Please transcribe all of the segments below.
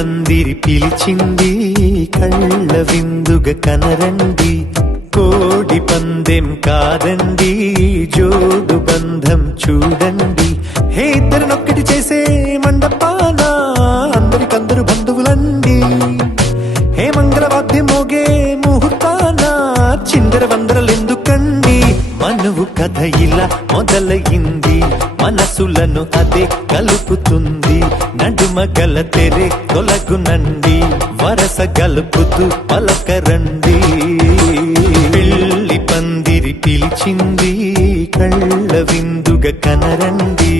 పందిరి పిలిచింది కళ్ళ విందుగా కనరండి, కోడి పందెం కాదండి జోడు బంధం చూడండి. హే ఇద్దరినొక్కటి చేసే మండపాన అందరికందరు బంధువులండి. హే మంగళవాద్యం మోగే ముహూర్తాన చిందర వందరలెందుకండి. మనువు కథ ఇలా మొదలయింది, మనసులను అదే కలుపుతుంది. నడుమ గల తెరే తొలగునండి, వరస గలుపుతూ పలకరండి. పెళ్లి పందిరి పిలిచింది కళ్ళ విందుగా కనరండి.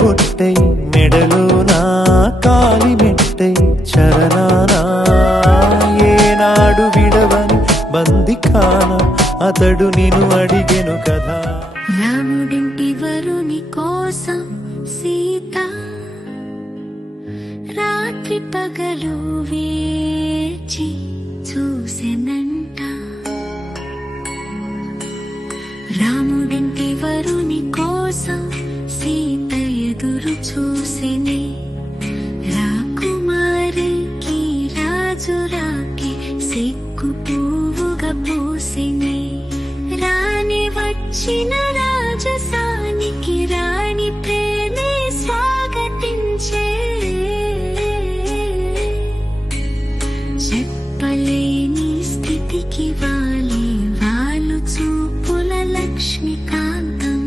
బొట్టై మెడలోనా కాలి మెట్టై చరణానా ఏనాడు విడవని బందిఖానా అతడు నిన్ను అడిగెను కదా. రాముడింటి వరుని కోసం సీత రాత్రి పగలు వేచి చూసెనంట. రాముడింటి వరుని కోసం సీత ఎదురు చూసిని, రాకుమారికి రాజు రాకి సిగ్గు పువ్వుగా పూసిని. రాణి వచ్చిన రాజసానికి రాణి ప్రేమే స్వాగతించే. చెప్పలేని స్థితికి వాలి వాళ్ళు చూపుల లక్ష్మీకాంతం.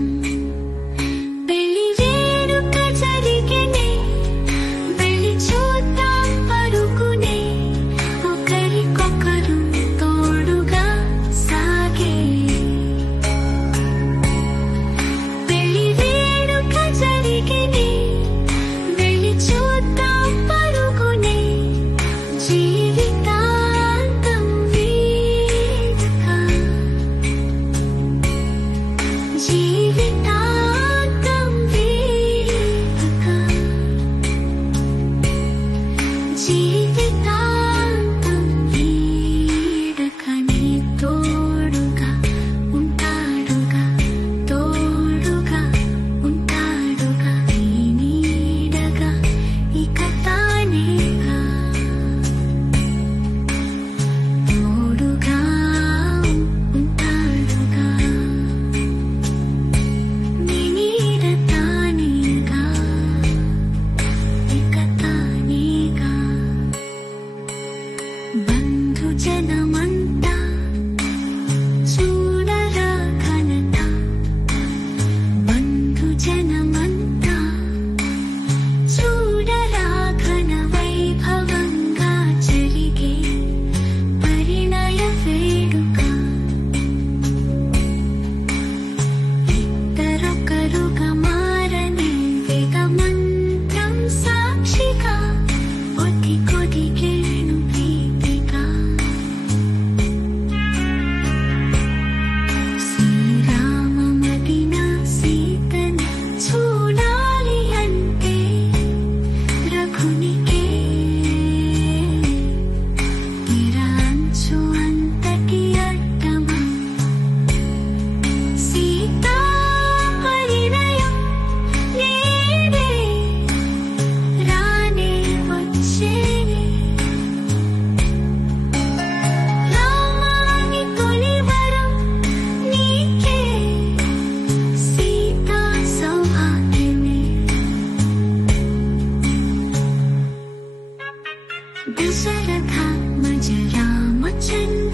దశరథాత్మజ రామచంద్ర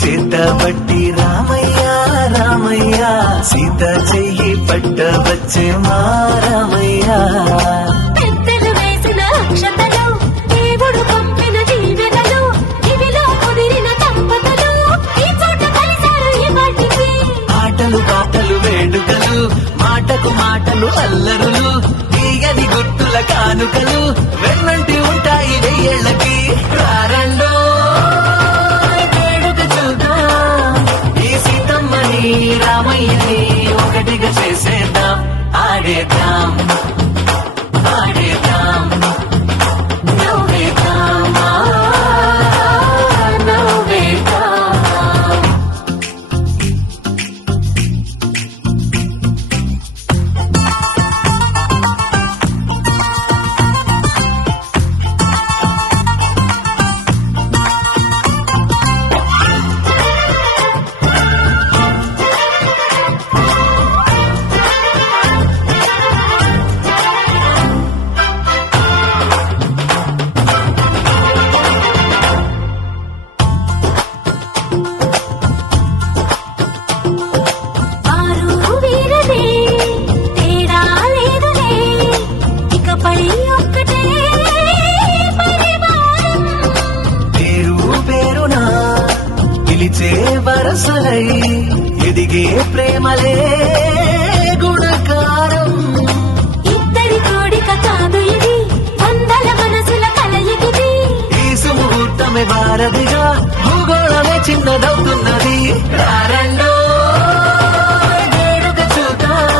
చేతబట్టి రామయ్య రామయ్య సీత చెయ్యి పట్టవచ్చే మా రామయ్య పెద్దలు వేసిన అక్షతలు దేవుడు పంపిన దీవెనలు ఇవిలో కుదిరిన దంపతులు ఈ చోట కలిశారు ఈ వాటికి ఆటలు పాటలు వేడుకలు మాటకు మాటలు అల్లరులు తీయని గుర్తుల కానుకలు వెన్నంటి ఉంటాయి వెయ్యేళ్ళకి రారండో వేడుక చూద్దాం ఈ సీతమ్మని రామయ్యని ఒకటిగా చేసేద్దాం ఆడేద్దాం ఆడేద్దాం నవ్వేద్దాం నవ్వేద్దాం ఆరు వీరలే తేడా లేదులే ఇకపై ఒక్కటే పరివారం పేరు పేరునా పిలిచే వరసలై ఎదిగే ప్రేమలే గుణకారం ఇద్దరి కోడిక కాదు ఇది వందల మనసుల కలయికిది ఈ సుముహూర్తమే వారధిగా భూగోళమే చిన్నదవుతున్నది రారండో వేడుక చూద్దాం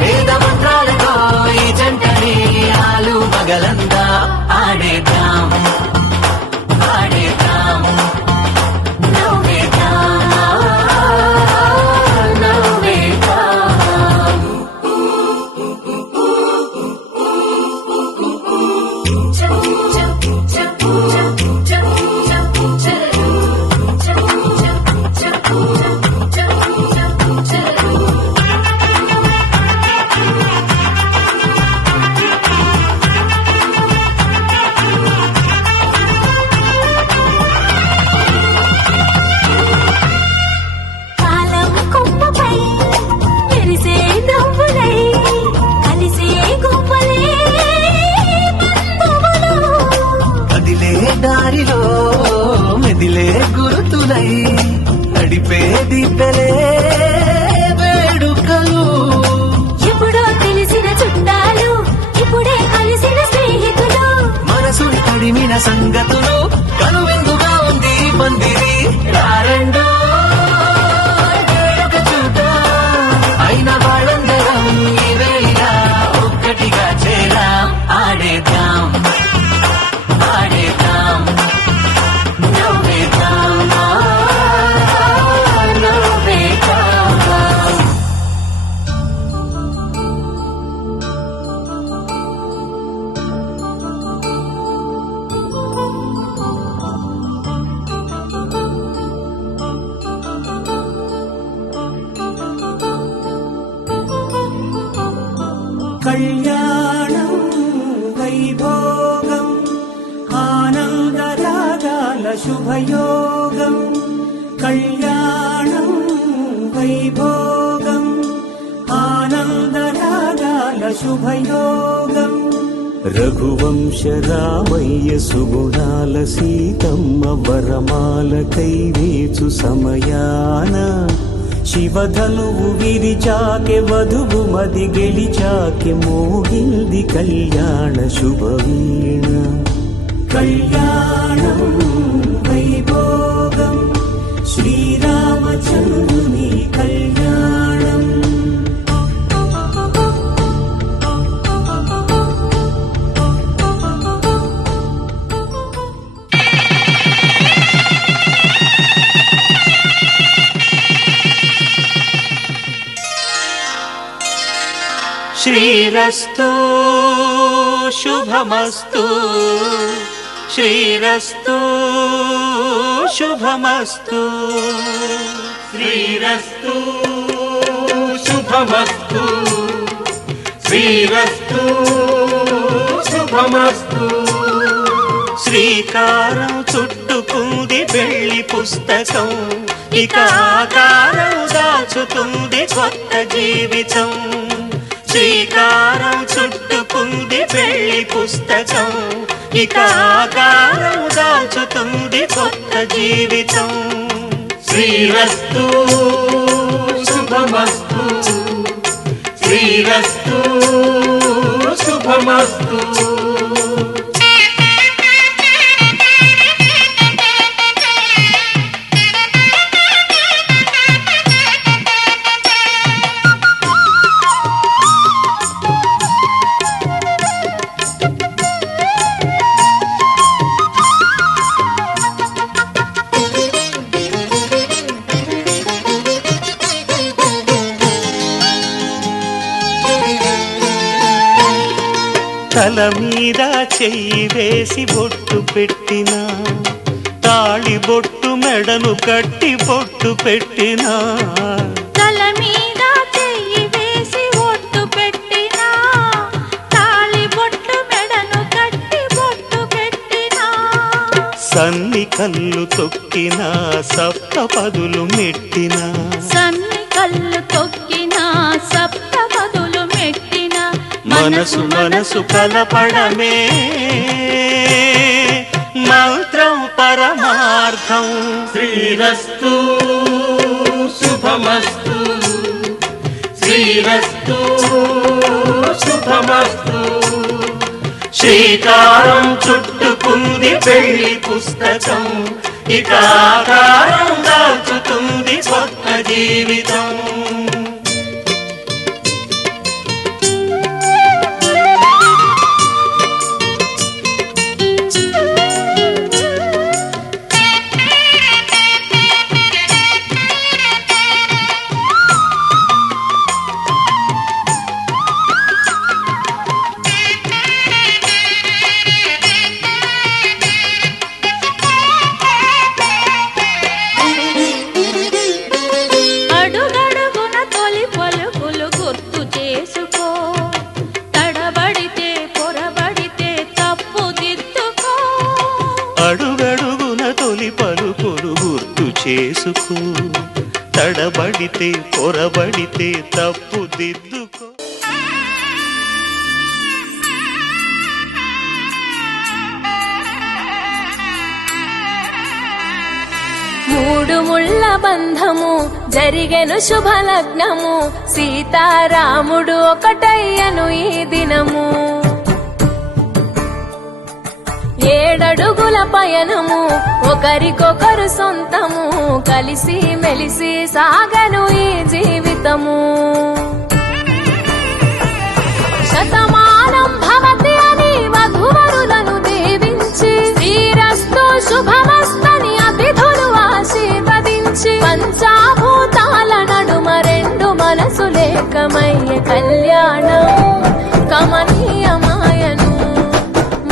వేద మంత్రాలతో ఈ జంటని ఆలు మగలందా ఆడేద్దాం ఆడేద్దాం నవ్వేద్దాం నవ్వేద్దాం కాలం కొమ్మపై మెరిసే నవ్వులై కలిసే గుమ్మలే బంధువులు కదిలే దారిలో మెదిలే గుర్తులై నడిపే దీపెలే వేడుకలు ఎప్పుడో తెలిసిన చుట్టాలు ఇప్పుడే కలిసిన స్నేహితులు మనసుని తడిమిన సంగతులు కనువిందుగా ఉంది ఈ పందిరి రారండో వేడుక చూద్దాం అయిన వాళ్ళందరం ఈ వేళ ఒక్కటిగా చేరాం ఆడేద్దాం ఆడేద్దాం నవ్వేద్దాం నవ్వేద్దాం కళ్యాణం వైభోగం ఆనందరాగాల శుభయోగం కళ్యాణం వైభోగం ఆనందరాగాల శుభయోగం రఘువంశ రామయ్య సుగుణాల సీతమ్మ వరమాల కైవేచు సమయాన శివధనువు విరిచాకె వధువు మది గెలిచాకె మోగింది కళ్యాణ శుభవీణ కళ్యాణం వైభోగం శ్రీరామచంద్రుని కళ్యాణం శ్రీరస్తు శుభమస్తు శ్రీరస్తు శుభమస్తు శ్రీరస్తు శుభమస్తు శ్రీరస్తు శుభమస్తు శ్రీకారం చుట్టుకుంది పెళ్లి పుస్తకం, ఇక ఆకారం దాచుతుంది కొత్త జీవితం. శ్రీకారం చుట్టుకుంది పెళ్లి పుస్తకం, ఇక ఆకారం దాచుతుంది కొత్త జీవితం. శ్రీరస్తు శుభమస్తు, శ్రీరస్తు శుభమస్తు. తల మీద చెయ్యి వేసి బొట్టు పెట్టినా, తాళి బొట్టు మెడను కట్టి బొట్టు పెట్టినా, తల మీద చెయ్యి వేసి ఒట్టు పెట్టినా, తాళి బొట్టు మెడను కట్టి బొట్టు పెట్టినా, సన్ని కళ్ళు తొక్కినా సప్త పదులు మెట్టినా, సన్ని కళ్ళు తొక్కినా సప్త పదులు మెట్టినా, మనసు మనసు కలపడమే మంత్రం పరమార్థం. శ్రీరస్తు శుభమస్తు, శ్రీరస్తు శుభమస్తు. శ్రీకారం చుట్టుకుంది పెళ్లి పుస్తకం, ఇక ఆకారం దాచుతుంది కొత్త జీవితం. అడుగడుగున తొలి పలుకులు గుర్తు చేసుకో, తడబడితే పొరబడితే తప్పు దిద్దుకో. అడుగడుగున తొలి పలుకులు గుర్తు చేసుకో, తడబడితే పొరబడితే తప్పు దిద్దుకో. మూడు ముళ్ళ బంధము జరిగెను శుభలగ్నము, సీతారాముడు ఒకటయ్యను ఈ దినము. ఏడడుగుల పయనము ఒకరికొకరు సొంతము, కలిసి మెలిసి సాగను ఈ జీవితము. శతమానం భవతి అని వధువరులను దీవించి, శ్రీరస్తు శుభమస్తని అతిథులు ఆశీర్వదించి, పంచాభూతాల నడుమ రెండు మనసులేకమయ్య కళ్యాణం కమనీయమాయను,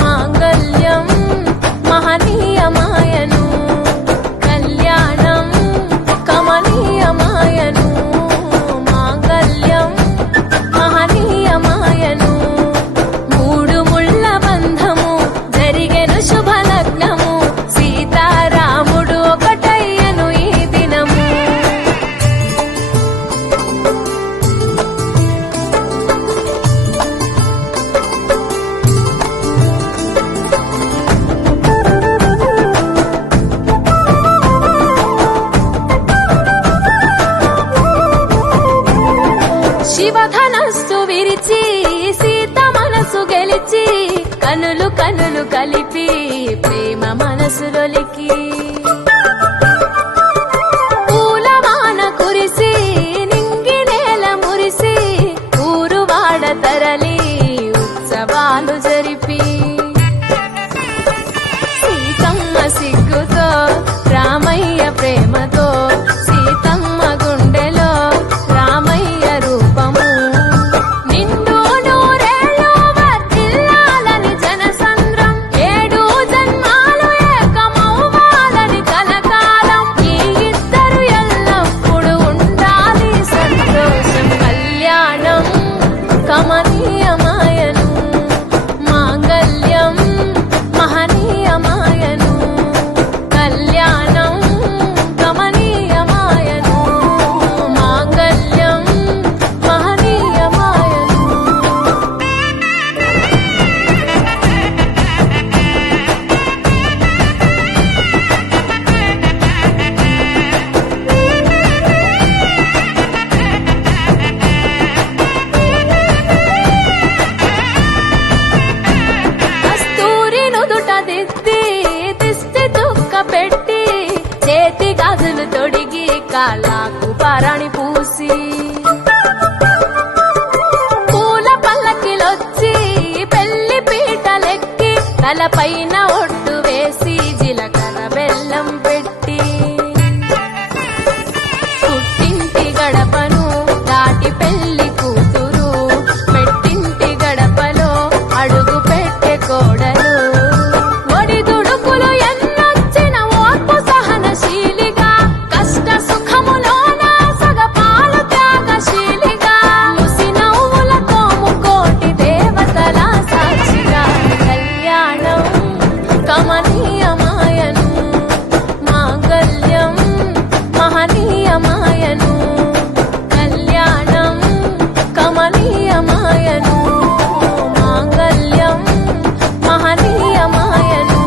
మాంగళ్యం మహనీయమాయను, కళ్యాణం కమనీయమాయను, మాంగళ్యం మహనీయమాయను. మూడు ముళ్ళ బంధము జరిగెను శుభలగ్నము, సీతారాముడు ఒకటయ్యను ఈ దినము. శివధనస్సు విరిచి సీత మనసు గెలిచి, కనులు కనులు కలిపి ప్రేమ మనసులొలికి, పూలవాన కురిసి నింగి నేల మురిసి, ఊరువాడ తరలి ఉత్సవాలు జరిపి, సీతమ్మ సిగ్గుతో రామయ్య ప్రేమతో, సీతమ్మ గుండెలో రామయ్య రూపము. నిండు నూరేళ్ళు వర్ధిల్లాలని జనసంద్రం, ఏడు జన్మాలు ఏకమవ్వాలని కాళ్ళకు పారాణి పూసి పూల పల్లకిలొచ్చి పెళ్లి పీటలెక్కి తలపైన ఒట్టు వేసి జీలకర్ర బెల్లం పెట్టి పుట్టింటి గడపను దాటి పెళ్లి కూతురు మెట్టింటి గడపలో అడుగు పెట్టే కోడలు ఒడిదుడుకులు ఎన్నొచ్చిన ఓర్పు సహనశీలిగా కష్ట సుఖములోన సగపాలు త్యాగశీలిగా ముసి నవ్వులతో ముకోటి దేవతల సాక్షిగా కళ్యాణం కమనీయమాయను మాంగళ్యం మహనీయమాయను కళ్యాణం కమనీయమాయను మాంగళ్యం మహనీయమాయను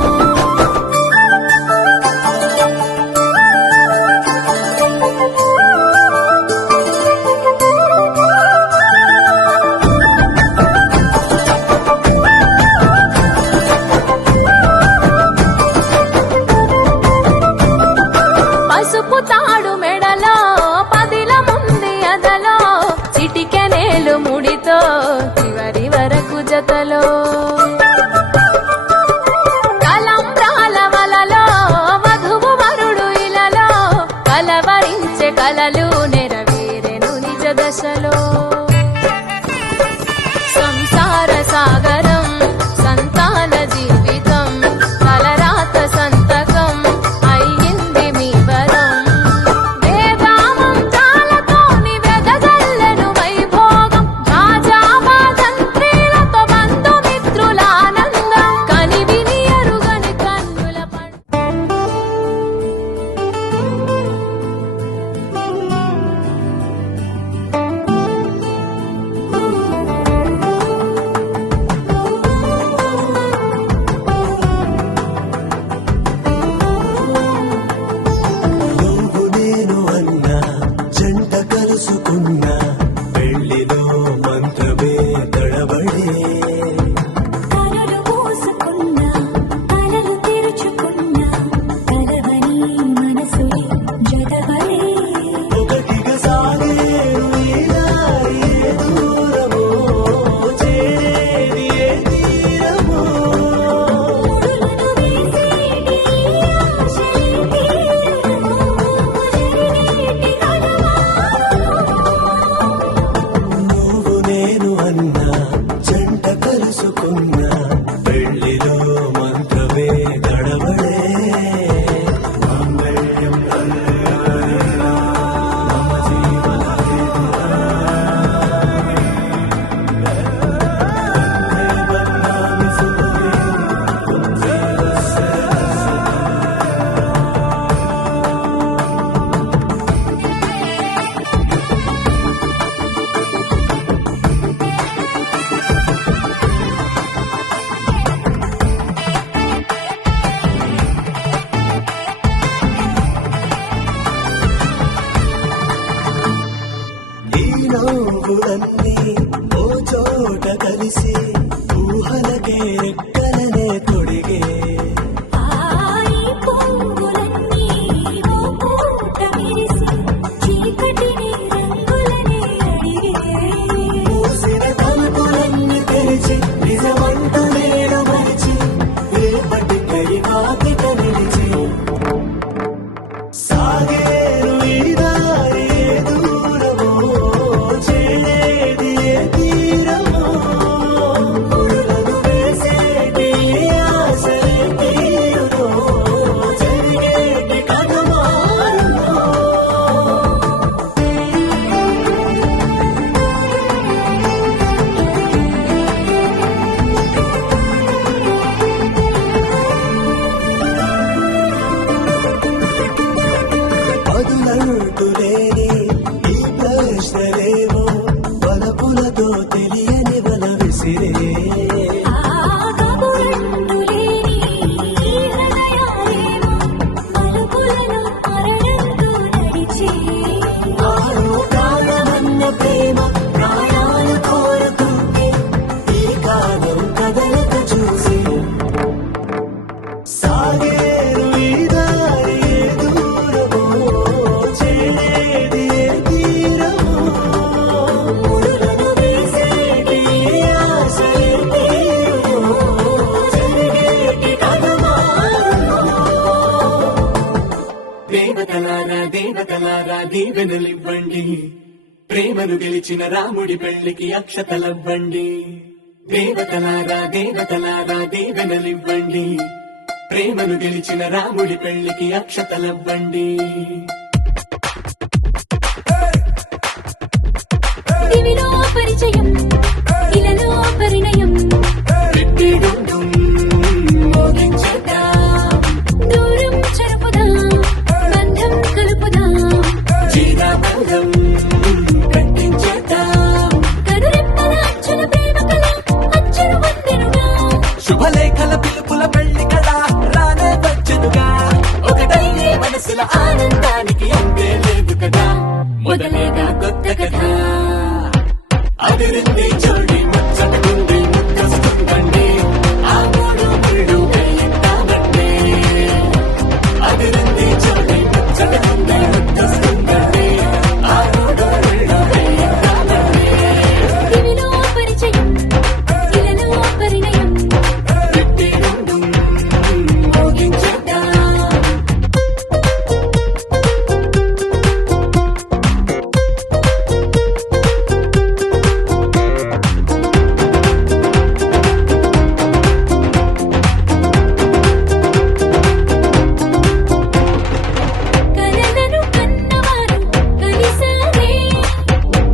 పసుపు తాడు మెడలో పదిల ముంది అదలో చిటికెనేలు ముడితో చివరి వరకు జతలో కలంబ్రాల వలలో వధువు వరుడు ఇలలో కలవరించే కలలు నెరవేరెను నిజ దశలో సంసార సాగరం సంతాన జీవితం తలరాత సంతకం అయ్యింది మీ వరం వేదామం చాలతోని వెదజల్లెను వైభోగం రాజావాదంత్రీలతో బంధుమిత్రుల ఆనందం కని విని ఎరుగని కన్నుల నువ్వు నేను అన్న జంట కలుసుకున్న పెళ్లిలో మంత్రమే తడబడే కలలు పోసుకున్నా కలలు తెరుచుకున్నా కలవని మనసులే జతపడే ఒకటిగా సాగేను ఈ దారి ఏ దూరమో చేరేది ఏ తీరమో ముడులను వేసేటి ఆశలే తీరమో జరిగేటి నువ్వు నేను అన్న జంట కలుసుకున్న పెళ్లిలో మంత్రమే తడబడే మాంగళ్యం ఈ నవ్వులన్నీ ఓ చోట కలిసి ఊహలకే రెక్కలనే తొడిగే ఆయి పొంగులన్నీ ఓ పూట విరిసి చీకటిని రంగులనే అడిగే మూసిన తలుపులన్నీ తెరిచి నిజమంటూ నేను మరిచి రేపటికై కాకిట నిలిచి సాగేరు ఈ దారి ఏ దూరమో చేరేది ఏ తీరమో ముడులను వేసేటి ఆశలే తీరునో జరిగేటి కథమారునో బదులంటూ లేని ఈ ప్రశ్నలేమో బలపులతో తెలియని బల విసిరే ఆ కబురంటూ లేని ఈ హృదయాలేమో మలుపులను అరడంటూ నడిచే ఆరు ప్రాణమన్న ప్రేమ ప్రాయాలు కోరుకుంటే ఈ కాలం కదలక చూసి సాగేరు ఈ దారి ఏ దూరమో చేరే దేవతలారా దీవెనలివ్వండి ప్రేమను గెలిచిన రాముడి పెళ్లికి అక్షతలవ్వండి దేవతలారా దీవెనలివ్వండి ప్రేమను గెలిచిన రాముడి పెళ్లికి అక్షతలవ్వండి దివిలో పరిచయం ఇలలో పరిణయం పెట్టిడుండుం మోగించేద్దాం దూరం చెరుపుదాం బంధం కలుపుదాం జీరాబంధం కట్టించేద్దాం కనురెప్పల అచ్చుల ప్రేమ కళ అచ్చులు వందెనుగా శుభలేఖల పిలుపుల పెళ్లి కదా రానే వచ్చనుగా ఒకటైనే మనసుల ఆనందానికి అంతే లేదు కదా మొదలేగా కొత్త కథ అదిరింది చోడి ముచ్చటకుంది ముక్కస్తుందండి ఆ మూడు ముళ్ళు కలిగిద్దామండి అదిరింది చోడి ముచ్చటకుంది ముక్కస్తుందండి ఆ మూడు ముళ్ళు కలిగిద్దామండి దివిలో పరిచయం ఇలలో పరిణయం పెట్టిడుండుం మోగించేద్దాం కలలను కన్నవారు కలిసారే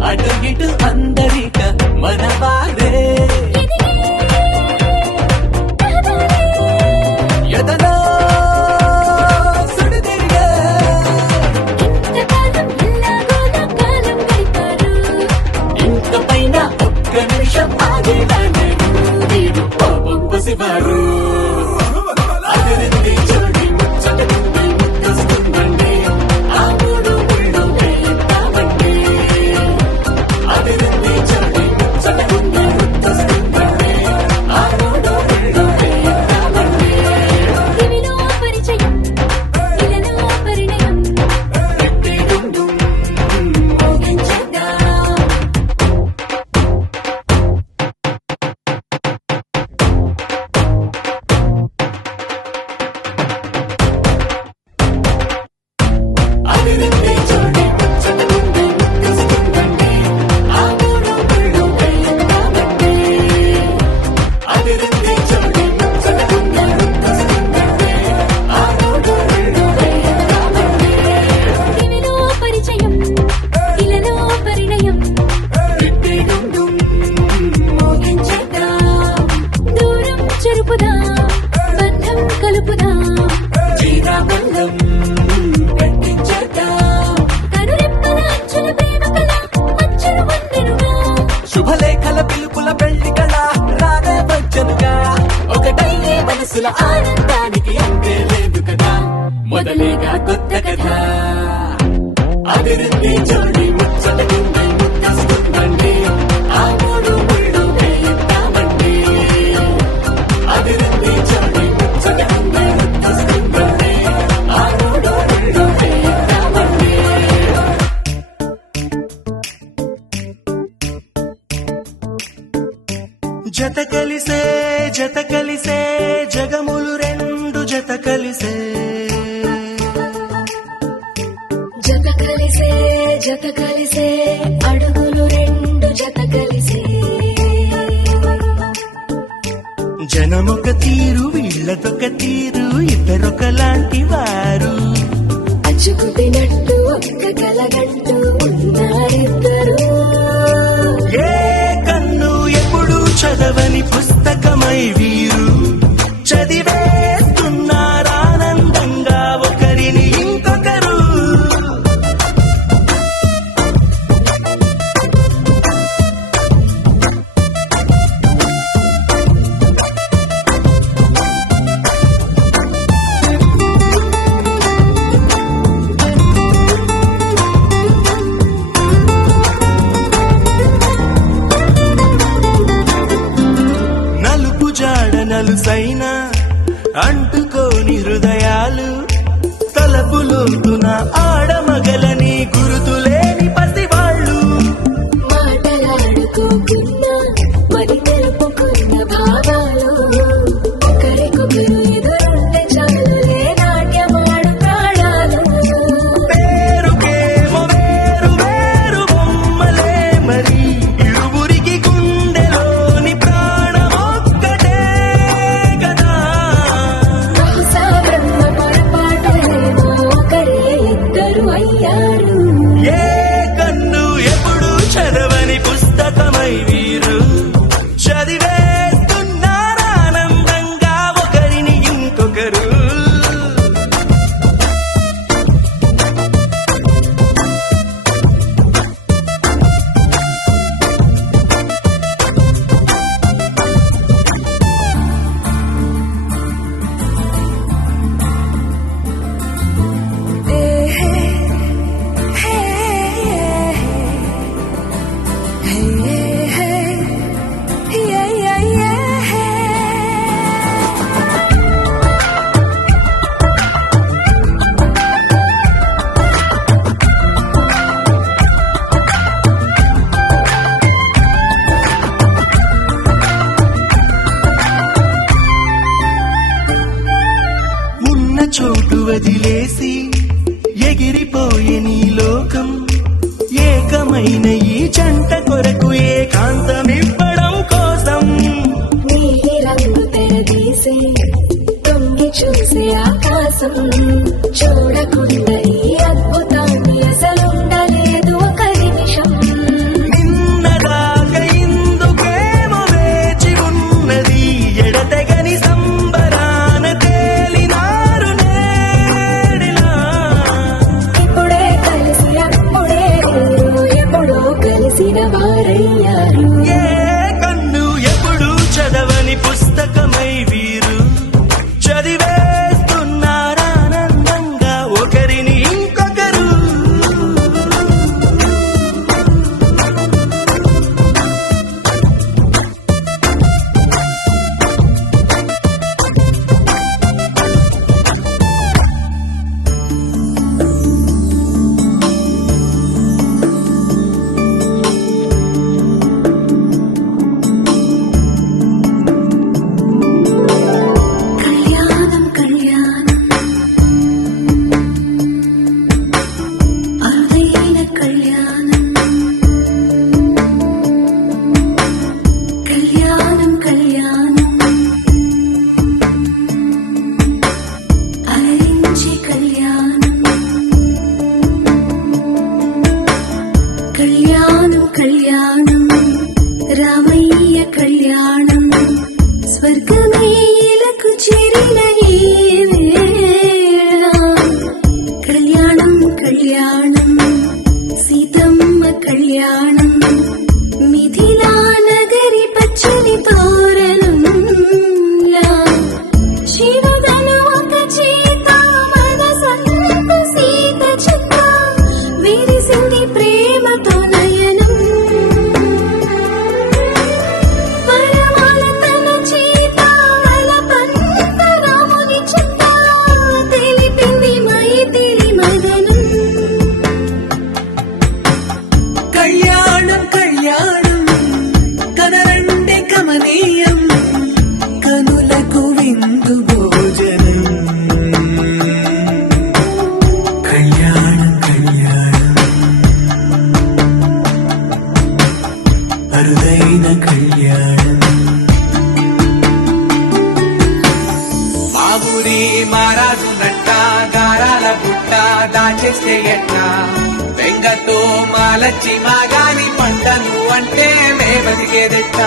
అటు ఇటు అందరిక మనవారే ఎదలో సుడిదిరిగే ఇంతకాలం ఎల్లాగోలా కాలం గడిపారు ఇంత పైన ఒక్క నిమిషం ఆగేలానే వీడు పాపం పసివారు అదిరింది చోడి ముచ్చటకుంది ముద్దొస్తుందండి ఆ మూడు ముళ్ళు వేయిద్దామండి అదిరింది చోడి ముచ్చటకుంది ముద్దొస్తుందండి ఆ మూడు ముళ్ళు వేయిద్దామండి దివిలో పరిచయం ఇలలో పరిణయం పెట్టిడుండుం మోగించేద్దాం అదిరింది చోడి ముచ్చటకుంది ముద్దొస్తుందండి ఆ మూడు ముళ్ళు వేయిద్దామండి అదిరింది చోడి ముచ్చటకుంది ముద్దొస్తుందండి ఆ మూడు ముళ్ళు వేయిద్దామండి దివిలో పరిచయం ఇలలో పరిణయం పెట్టిడుండుం మోగించేద్దాం దూరం చెరుపుదాం బంధం కలుపుదాం జీరాబంధం కట్టించేద్దాం కనురెప్పల అచ్చుల ప్రేమ కళ అచ్చులు వందెనుగా శుభలేఖల పిలుపుల పెళ్లి కదా రానే వచ్చనుగా ఒకటైనే మనసుల ఆనందానికి అంతే లేదు కదా మొదలేగా కొత్త కథ అదిరింది చోడి ముచ్చటకుంది ముద్దొస్తుందండి ఆ మూడు ముళ్ళు వేయిద్దామండి అదిరింది చోడి ముచ్చటకుంది ముద్దొస్తుందండి ఆ మూడు ముళ్ళు వేయిద్దామండి జత కలిసే జగములు రెండు జత కలిసే జత కలిసే అడుగులు రెండు జత కలిసే జనమొక తీరు వీళ్ళదొక తీరు ఇద్దరొకలాంటి వారు అచ్చుకు తినట్టు ఒక్క కలగంటూ ఉన్నారిద్దరు ఏ కన్ను ఎప్పుడు చదవని పుస్తకమై వీరు చదివేస్తున్నారానందంగా ఒకరిని ఇంకొకరు పుస్తకమై వీరు చదివేస్తున్నారానందంగా ఒకరిని ఇంకొకరు. ఉన్న చోటు వదిలేసి ఎగిరిపోయే నీ లోకం ఏకమైన ఈ జంట కొరకు ఏకాంతమివ్వడం కోసం నీలి రంగు తెరదీసి తొంగి చూసే ఆకాశం చూడకుండా ఈ అద్భుతాన్ని అసలుండలేదు ఒక నిమిషం. నిన్నదాకా ఇందుకేమో వేచి ఉన్నది ఎడతెగని సంబరాన తేలినారు నేడిలా. ఇప్పుడే కలిసి అప్పుడే మీరు ఎప్పుడో కలిసిన వారయ్యారు. ఏ కన్ను ఎప్పుడు చదవని పుస్తకమై వీరు చదివేస్తున్నారానందంగా ఒకరిని ఇంకొకరు. కళ్యాణం కళ్యాణం అరుదైన కళ్యాణం. కళ్యాణం కళ్యాణం అలరించే కళ్యాణం. కళ్యాణం కళ్యాణం రామయ్య కళ్యాణం. స్వర్గమే ఇలకు చేరిన ఈ వేళ. కళ్యాణం కళ్యాణం సీతమ్మ కళ్యాణం. మిథిలా నగరి పచ్చని తోరణంలా శివదను ఒక చేత మనసంత సీత చెత్త విరిసింది ప్రేమతో నయనం. పరమాల తన చేత అలపంత రాముని చెత్త తెలిపింది మైథిలి మదనం. కళ్యాణం కళ్యాణం కనరండే కమనీయం కనులకు విందు భోజనం. కళ్యాణం కళ్యాణం అరుదైన కళ్యాణం. మామూరి మారాజు నట్ట గారాల పుట్ట దాచేస్తే ఎట్ట వెంగతో మాలచ్చి మాగాని పంటను అంటే మే బతికేదెట్ట.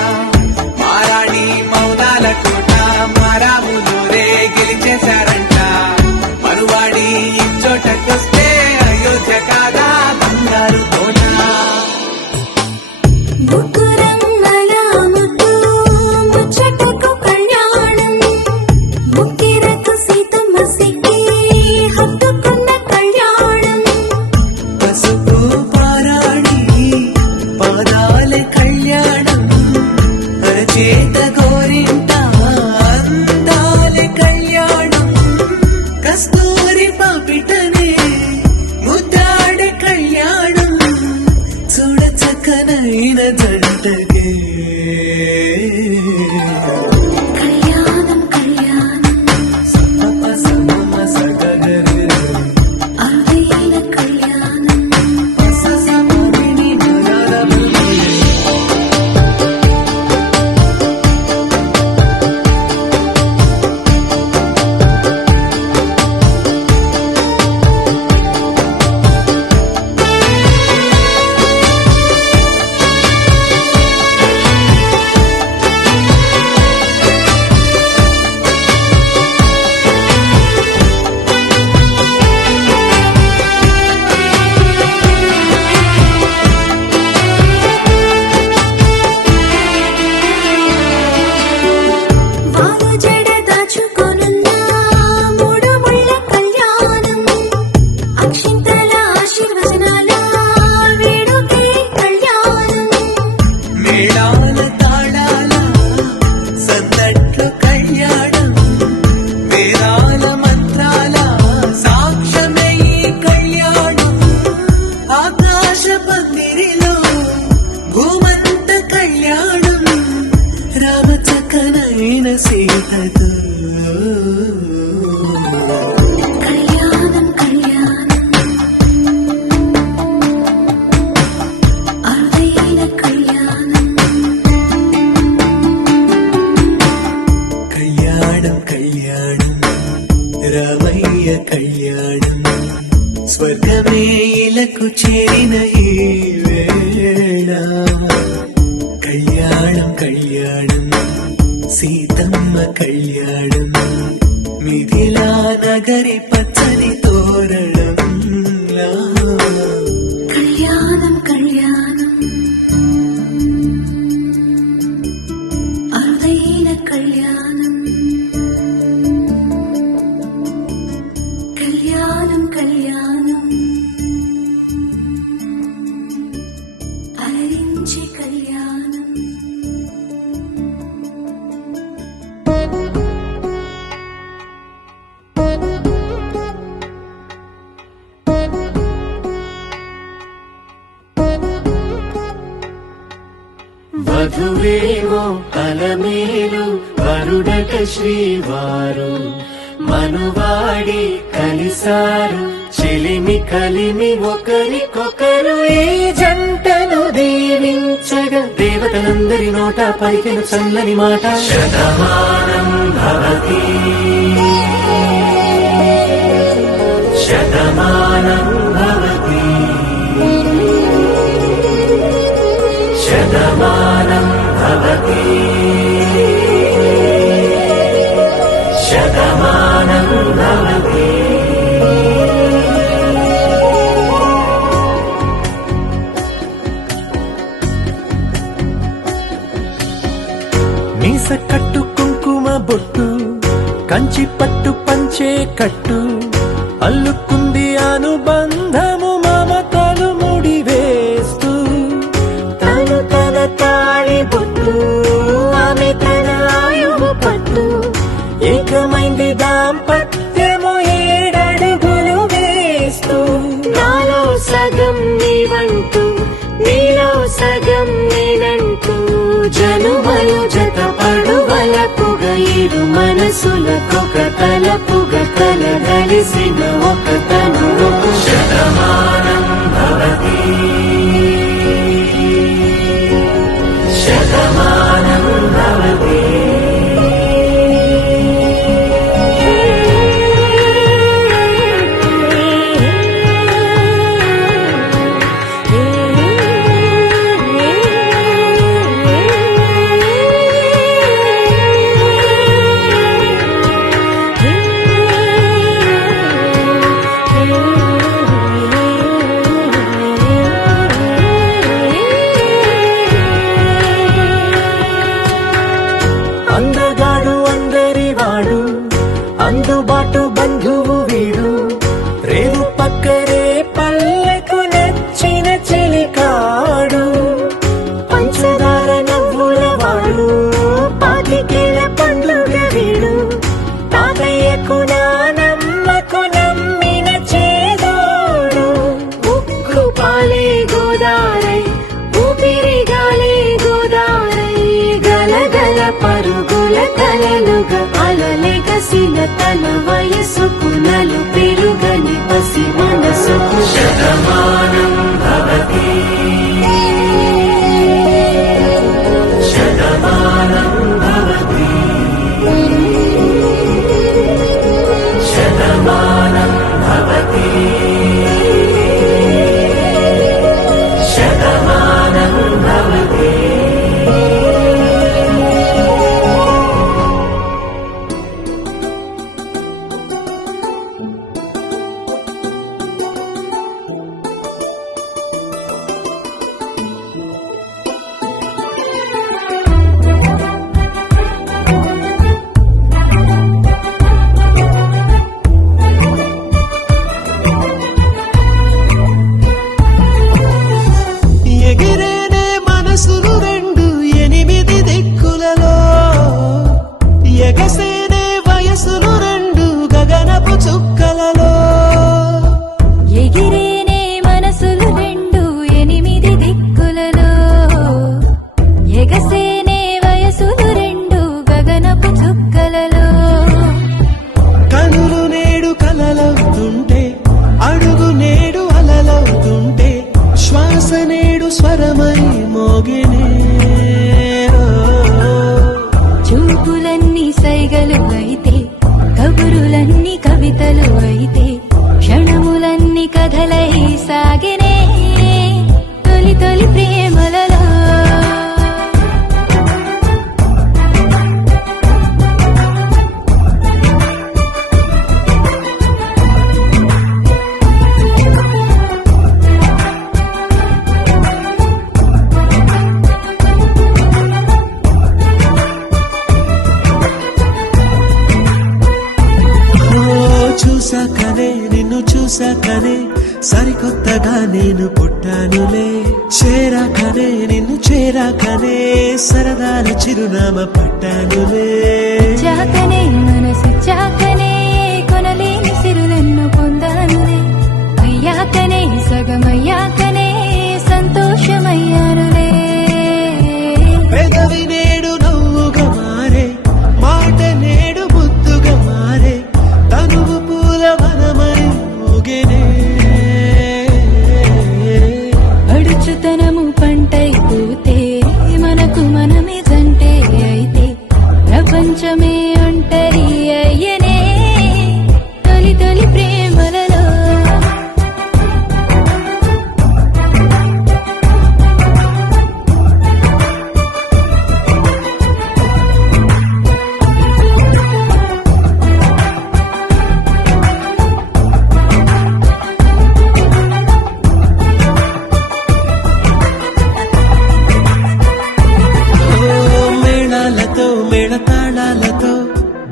మారాణి మౌనాల కోట మారాములూరే గెలిచేశారంట. మరువాడి ఇచ్చోటకొస్తే అయోధ్య కాదా బంగారు కోట. ముగ్గురమ్మల ముద్దు ముచ్చటకు కళ్యాణం. ముక్కిరకు సీతమ్మ సిక్కి హత్తుకున్న కళ్యాణం. పసుపు పారాణి పాదాల కళ్యాణం. అరచేత గోరింట అందాల కళ్యాణం. కస్తూరి పాపిటనే శైలకు చేరిన ఈ వేళ కళ్యాణం కళ్యాణం సీతమ్మ కళ్యాణం మిథిలా నగరి పచ్చని తోరణంలా కళ్యాణం కళ్యాణం అరుదైన కళ్యాణం కళ్యాణం కళ్యాణం అలరించే కళ్యాణం వధువేవో అలమేలు వరుడట శ్రీవారు మనువాడి కలిసారు చెలిమి కలిమి ఒకరికొకరు ఈ జంటను దీవించగా దేవతలందరి నోట పలికిన చల్లని మాట శతమానం భవతి శతమానం భవతి శతమానం భవతి శతమానం భవతి మీస కట్టు కుంకుమ బొట్టు కంచి పట్టు పంచే కట్టు అల్లుకుంది అనుబంధము మమతలు ముడి వేస్తూ తను తన తాళి బొట్టు ఆమె తన ఆయువు పట్టు ఏకమైంది దాంపత్యము ఏడడుగులు వేస్తూ నాలో సగం నీవంటూ నీలో సగం నేనంటూ జనుమలు జత పడువలపుగా ఇరు మనసులకొక తలపుగా కలగలిసిన ఒక తను శతమానం భవతి శతమానం భవతి అందగాడు అందరి వాడు అందుబాటు బంధువు వీడు రేవు పక్కరే పల్లెకు నచ్చిన చెలికాడు పంచదార నవ్వుల వాడు పాతికేల పండ్లుగ వీడు తాతయ్యకు నానమ్మకు నమ్మిన చేదోడు ఉక్కు పాలే గోదారై ఊపిరిగాలే గోదారై గలగల పరుగుల కలలుగా అలలెగసిన తన వయసుకు నలు పెరుగని పసి మనసుకు శతమానం భవతి శతమానం భవతి శతమానం భవతి శతమానం భవతి నేను పుట్టానులే, చేరాకనే నిన్ను చేరాకనే సరదాల చిరునామా పట్టానులే. చాకనే మనసు చాకనే కొనలేని సిరులెన్నో పొందానులే, అయ్యాకనే సగమయ్యాకనే సంతోషమయ్యానులే. పెదవి నేడు నవ్వుగా మారే, మాట నేడు ముద్దుగా మారే, తనువు పూల వనమై ఊగెనే. అడుచుతనము పంటైపోతే మనకు మనమే జంటే అయితే ప్రపంచమే ఒంటరి అయ్యనే తొలి తొలి ప్రేమలలో. మేళాలతో మేళతాళాలతో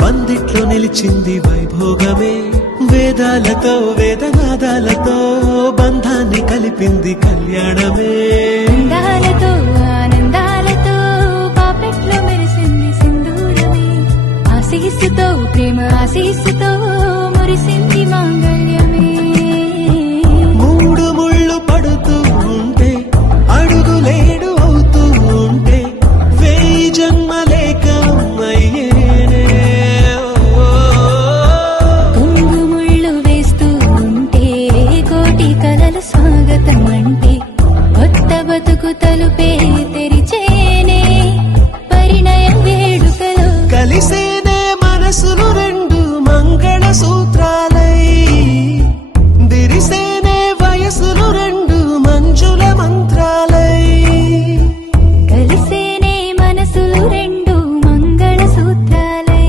బందిట్లో నిలిచింది వైభోగమే, వేదాలతో వేదనాదాలతో బంధాన్ని కలిపింది కళ్యాణమే. అందాలతో ఆనందాలతో పాపెట్లో మెరిసింది సింధూరమే, ఆశీస్సుతో ప్రేమ ఆశీస్సుతో మురిసింది మాంగళ్యమే. మూడు ముళ్ళు పడుతూ ఉంటే అడుగులేడు అవుతూ ఉంటే వేయి జన్మలేక అయ్యేనే. కుంగుముళ్ళు వేస్తూ ఉంటే కోటి కలలు స్వాగతం అంటే కొత్త బతుకు తలుపే తెరిచేనే పరిణయం వేడుకలో. కలిసేనే మనసులు రెండు మంగళ సూత్రాలై, దిరిసేనే వయసులు రెండు మంజుల మంత్రాలై. కలిసేనే మనసులు రెండు మంగళ సూత్రాలై,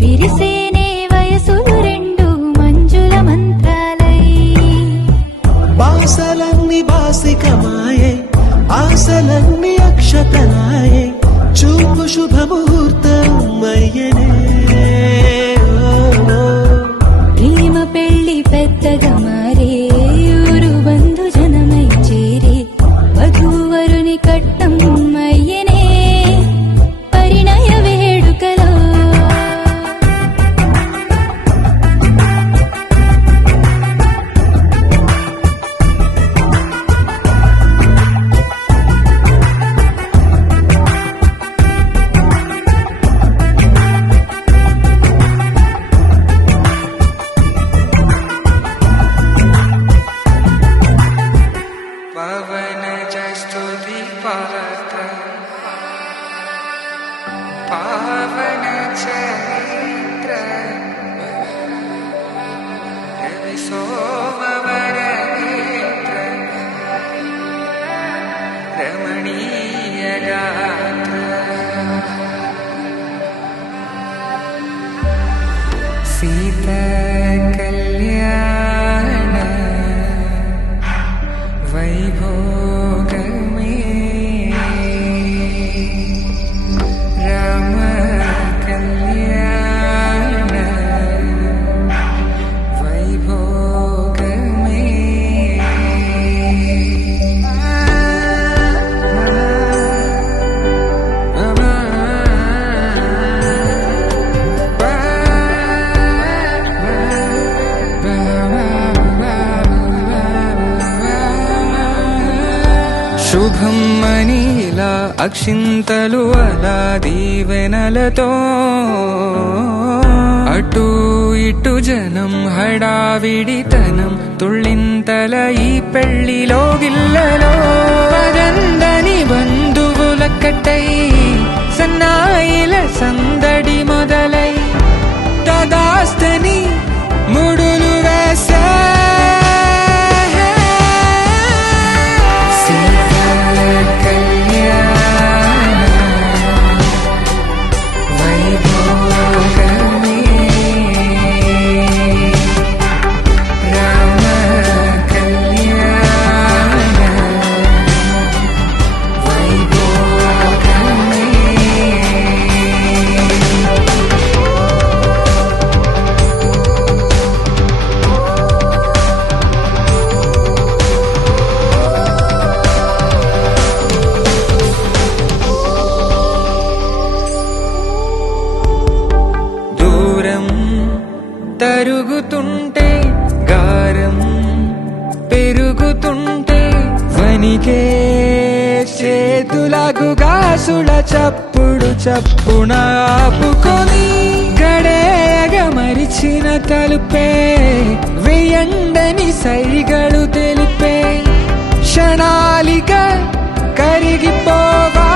విరిసేనే వయసులు రెండు మంజుల మంత్రాలై. బాసలన్నీ బాసికమాయే, ఆశలన్నీ అక్షతలాయే, చూపు శుభముహూర్తం అయ్యనే. ప్రేమ పెళ్లి పెద్దగా మారే, ఊరు బంధు జనమై చేరే, వధూవరుని కట్టం అయ్యనే పరిణయ వేడుకలో. పవన జస్తుతి పాత్ర పావన చరిత్ర రవి సోమవర నేత్ర రమణీయ గాత్ర సీత కళ్యాణ వైభోగమే రామ కళ్యాణ వైభోగమే. శుభం మనీలా అక్షింతలు అలా దీవెనలతో అటు ఇటు జనం హడావిడితనం తుళ్ళింతల ఈ పెళ్లిలో గిల్లలో పదందని బంధువుల కట్టై సన్నాయిల సందడి మొదలై తదాస్తని ముడులు వేసా. వెళుతుంటే వనికే చేతులకు గాసుల చప్పుడు చప్పున ఆపుకొని గడేగ మరిచిన తలుపే వెయ్యండని సైగలు తెలిపే క్షణాలిక కరిగిపోవా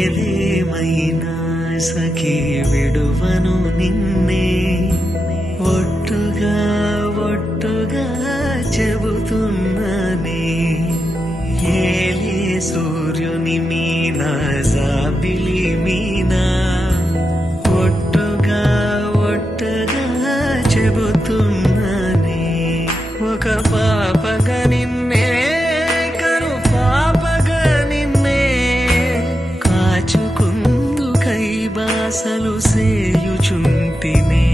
ఏదేమైనా సఖీ విడువను నిన్నే ఒట్టుగా ఒట్టుగా చెబుతున్నానే ఏలే సూర్యుని మీనా జాబిలి మీనా ఒట్టుగా ఒట్టుగా చెబుతున్నానే ఒక పాపగా నిన్నే కను పాపగా నిన్నే కాచుకుందు కైబాసలు సేయుచుంటినే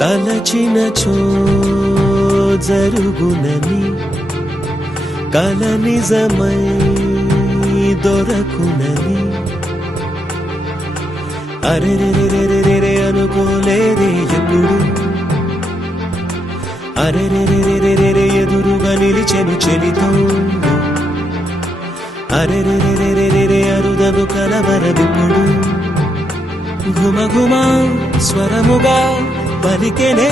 తలచినచో జరుగునని కల నిజమై దొరకునని అరెరెరెరెరెరె అనుకోలేదే ఎప్పుడు అరెరెరెరెరెరె ఎదురుగా నిలిచెను చెలితోడు అరెరెరెరెరెరె అరుదగు కలవరవిప్పుడు ఘుమఘుమ స్వరముగా పలికెనే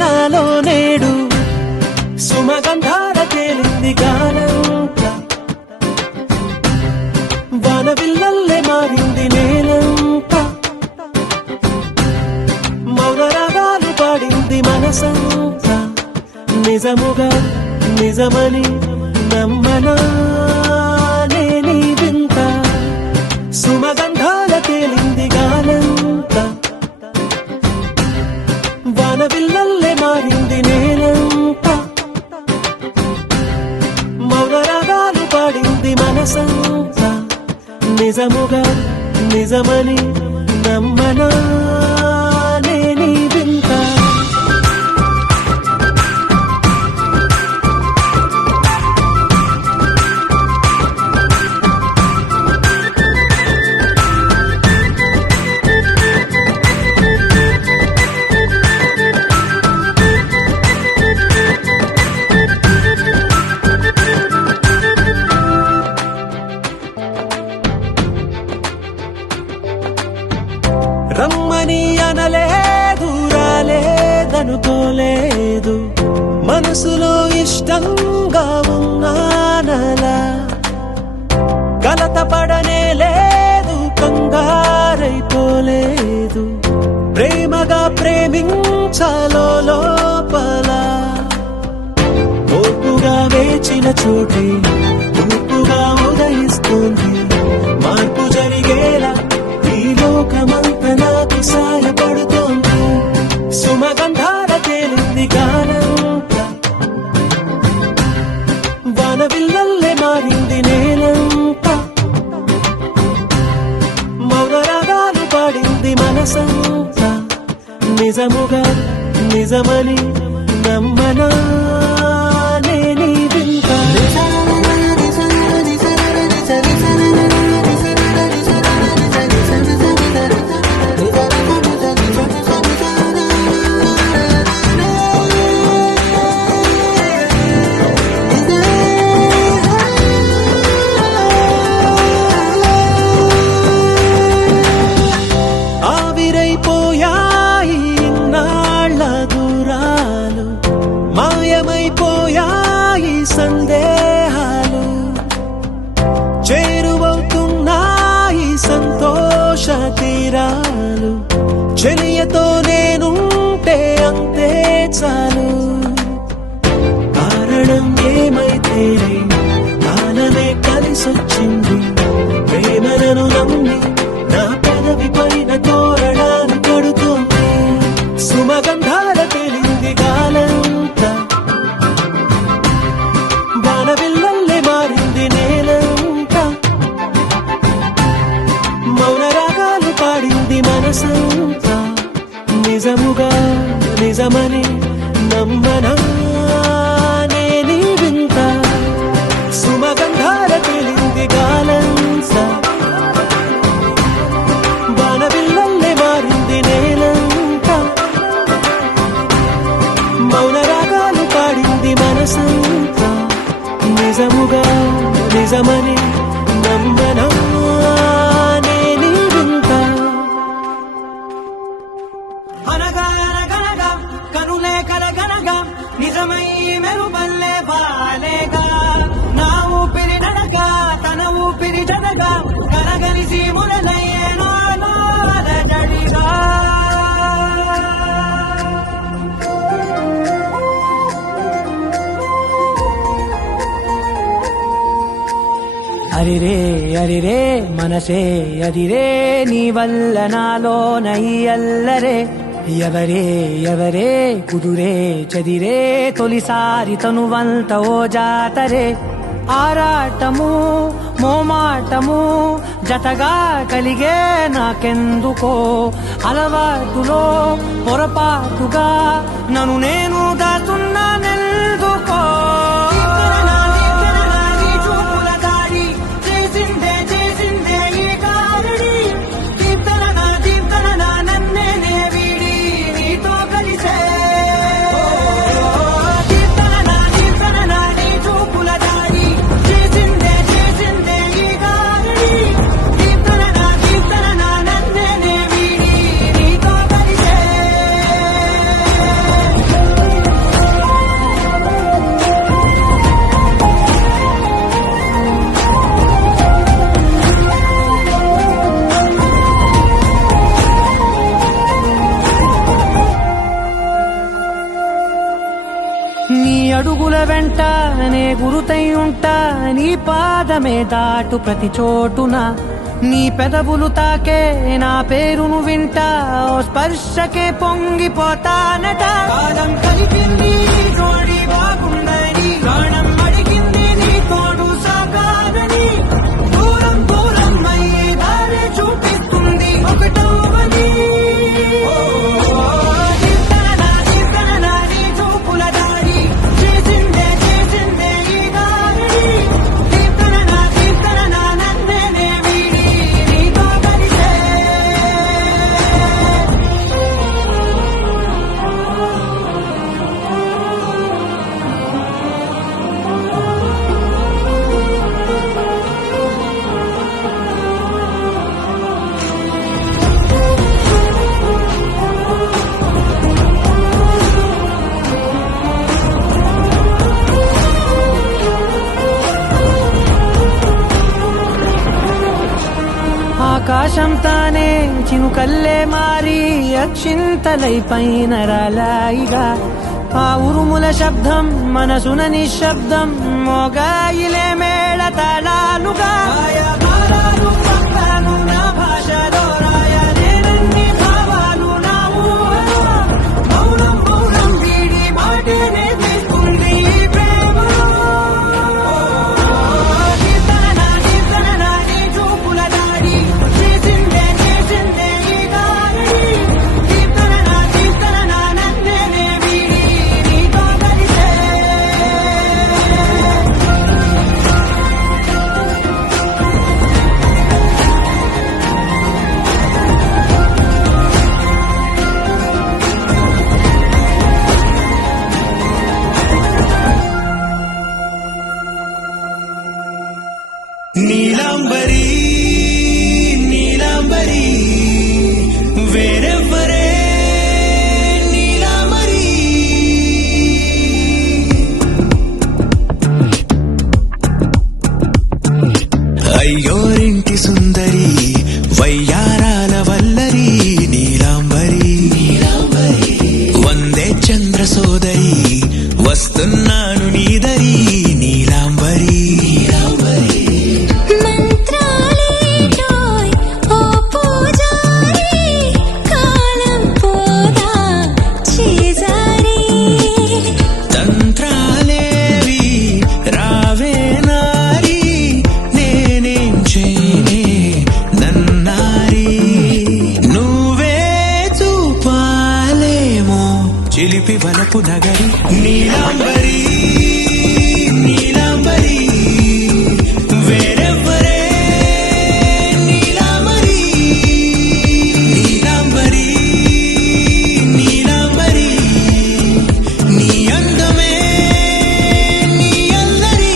నాలో నేడు సుమగంధాల తేలింది గానంత వానవిల్లల్లే మారింది నేలంత మౌన రాగాలు పాడింది మనసంత నిజముగా నిజమని నమ్మనా నేనీ వింత సుమగంధాల తేలింది గానంత వానవిల్లల్లే మారింది నేలంత మౌన రాగాలు పాడింది మనసంత నిజముగా నిజమని నమ్మనా నేనీ వింత రమ్మని అనలేదు రాలేదనుకోలేదు మనసులో ఇష్టంగా ఉన్నానలా కలత పడనే లేదు కంగారైపోలేదు ప్రేమగా ప్రేమించాలో లోపల ఓపుగా వేచిన చోటే తూపుగా ఉదయిస్తుంది మార్పు జరిగేలా ఈ లోకమంత నాకు సాయపడుతోంది సుమగంధాల తేలింది గానంత వానవిల్లల్లే మారింది నేలంత మౌన రాగాలు పాడింది మనసంత నిజముగా నిజమని నమ్మనా నేనీ వింత ఆవిరైపోయాయి ఇన్నాళ్ళ దూరాలు మాయమైపోయాయి సందేహాలు చేరువవుతున్నాయి సంతోష తీరాలు చెలియతో నేనుంటే అంతే చాలు కారణం ఏమైతే కాలమే కలిసొచ్చింది ప్రేమలను నమ్మి నా పెదవి పైన తోరణాలు కడుతోంది సుమగంధాల తేలింది గాలంత వానవిల్లల్లే మారింది నేలంత మౌన రాగాలు పాడింది మనసంత నిజముగా నిజమని నమ్మనా నేనీ వింత సుమగంధాల తేలింది గాలంత వానవిల్లల్లే మారింది నేలంత మౌన రాగాలు పాడింది మనసంత నిజముగా నిజమని నమ్మనా నేనీ వింత అనగా అనగనగా కనులే కలగనగా నిజమై మెరుపల్లే బాలేగా నా ఊపిరి నడగా తన ఊపిరి జనగా కలగలిసి మురలయ్యే నాలో అలజడిగా అరిరే అరిరే మనసే అదిరే నీ వల్ల నాలోన ఈ అల్లరే ఎవరే ఎవరే కుదురే చదిరే తొలిసారి తనువంత ఓ జాతరే ఆరాటము మోమాటము జతగా కలిగే నాకెందుకో అలవాటులో పొరపాటుగా నన్ను నేను దాచున్నానెందుకో నీ అడుగుల వెంట నే గురుతై ఉంటా నీ పాదమే దాటు ప్రతి చోటున నీ పెదవులు తాకే నా పేరును వింటా ఓ స్పర్శకే పొంగిపోతానట కాలం కలిపింది జోడి బాగుందని ప్రాణం అడిగింది నీ తోడు సాగాలని దూరం దూరం అయ్యి దారి చూపిస్తుంది ఒకటవని ఆకాశం తానే చినుకల్లే మారి అక్షింతలై పైన రాలాయిగా ఆ ఉరుముల శబ్దం మనసున నిశ్శబ్దం మోగాయిలే మేళ తాళాలుగా నా భాషలో రాయలేనన్ని భావాలు నా ఊహలో మౌనం మౌనం వీడి మాటనే తీసుకుంది ప్రేమలో నీలాంబరి నీలాంబరి వేరెవ్వరే నీలాంబరి అయ్యోరింటి సుందరి వయ్యారాల వల్లరి నీలాంబరి వందే చంద్ర సోదరి వస్తున్నాను నీదరి నీలాంబరి మంత్రాలేటోయ్ ఓ పూజారి కాలం పోదా చేజారి తంత్రాలేవి రావే నారి నేనేం చేయనే నన్నారి నువ్వే చూపాలేమో చిలిపి వలపు నగరి నీలాంబరి నీలాంబరి వేరెవ్వరే నీలాంబరి నీలాంబరి నీలాంబరి నీ అందమే నీ అల్లరి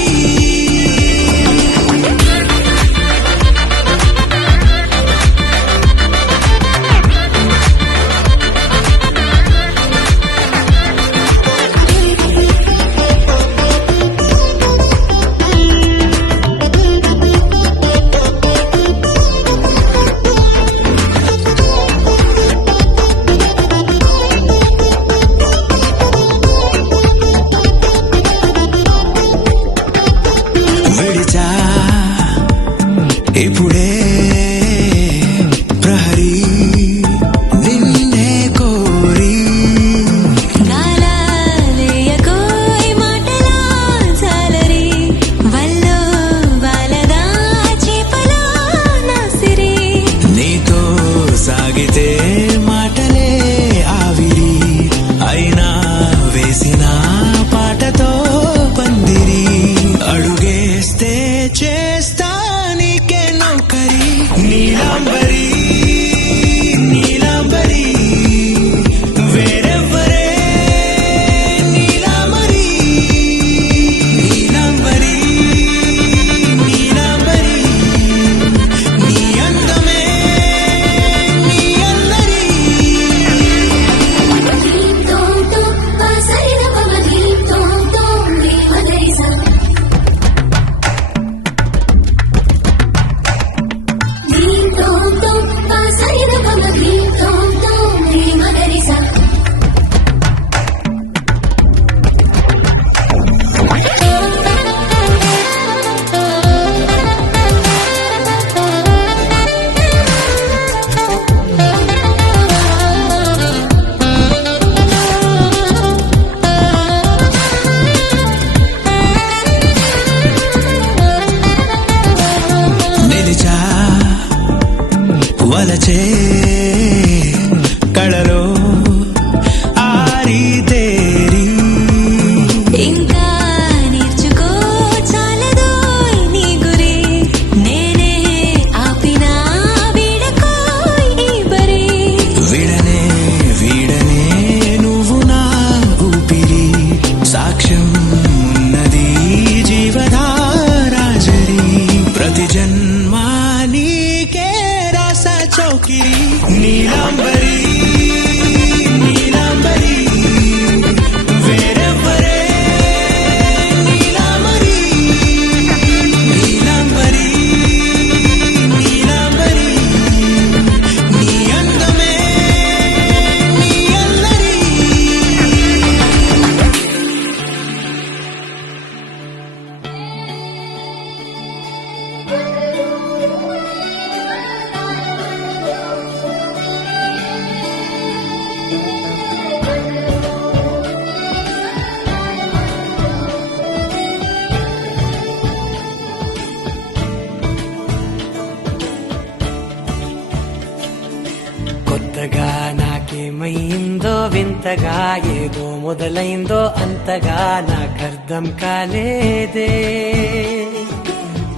కొత్తగా నాకేమైందో వింతగా ఏదో మొదలైందో అంతగా నాకర్థం కాలేదే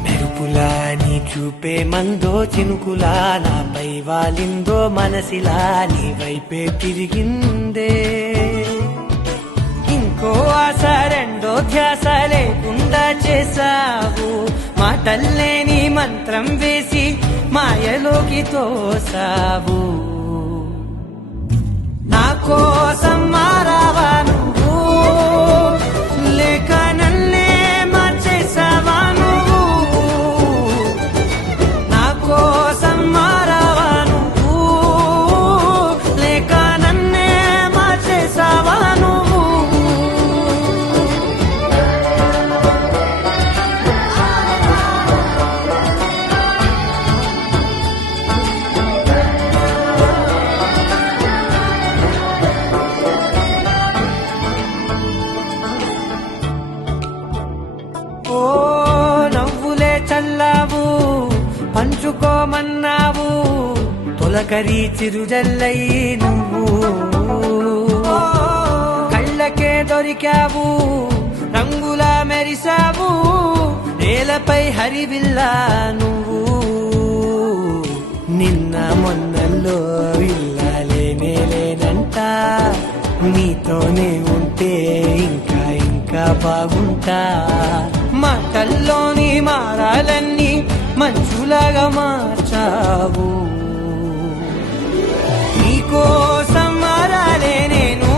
మెరుపులా నీ చూపే మందో చినుకులా నాపై వాలిందో మనసిలా నీ వైపే తిరిగిందే ఇంకో ఆశ రెండో ధ్యాస లేకుండా చేసావు మాటల్లే నీ మంత్రం వేసి మాయలోకి తోసావు నా కోసం మారావా నువ్వు లేక నన్నే మార్చేసావా నువ్వు నా కోసం మారావా నువ్వు లేక నన్నే మార్చేసావా నువ్వు ఓ నవ్వులే చల్లావు పంచుకోమన్నావు తొలకరి చిరుజల్లై నువ్వు కళ్ళకే దొరికావు రంగులా మెరిసావు నేలపై హరివిల్లా నువ్వు నిన్న మొన్నల్లో ఇల్లాలేనేలేనంట నీతోనే ఉంటే ఇంకా ఇంకా బాగుంటా మాటల్లోని మారాలన్నీ మంచులాగా మార్చావు నీకోసం మారాలే నేను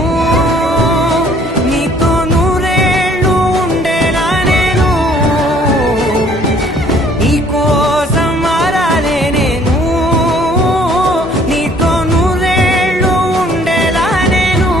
నీతో నూరేళ్ళు ఉండేనా నేను నీకోసం మారాలే నేను నీతో నూరేళ్ళు ఉండేలా నేను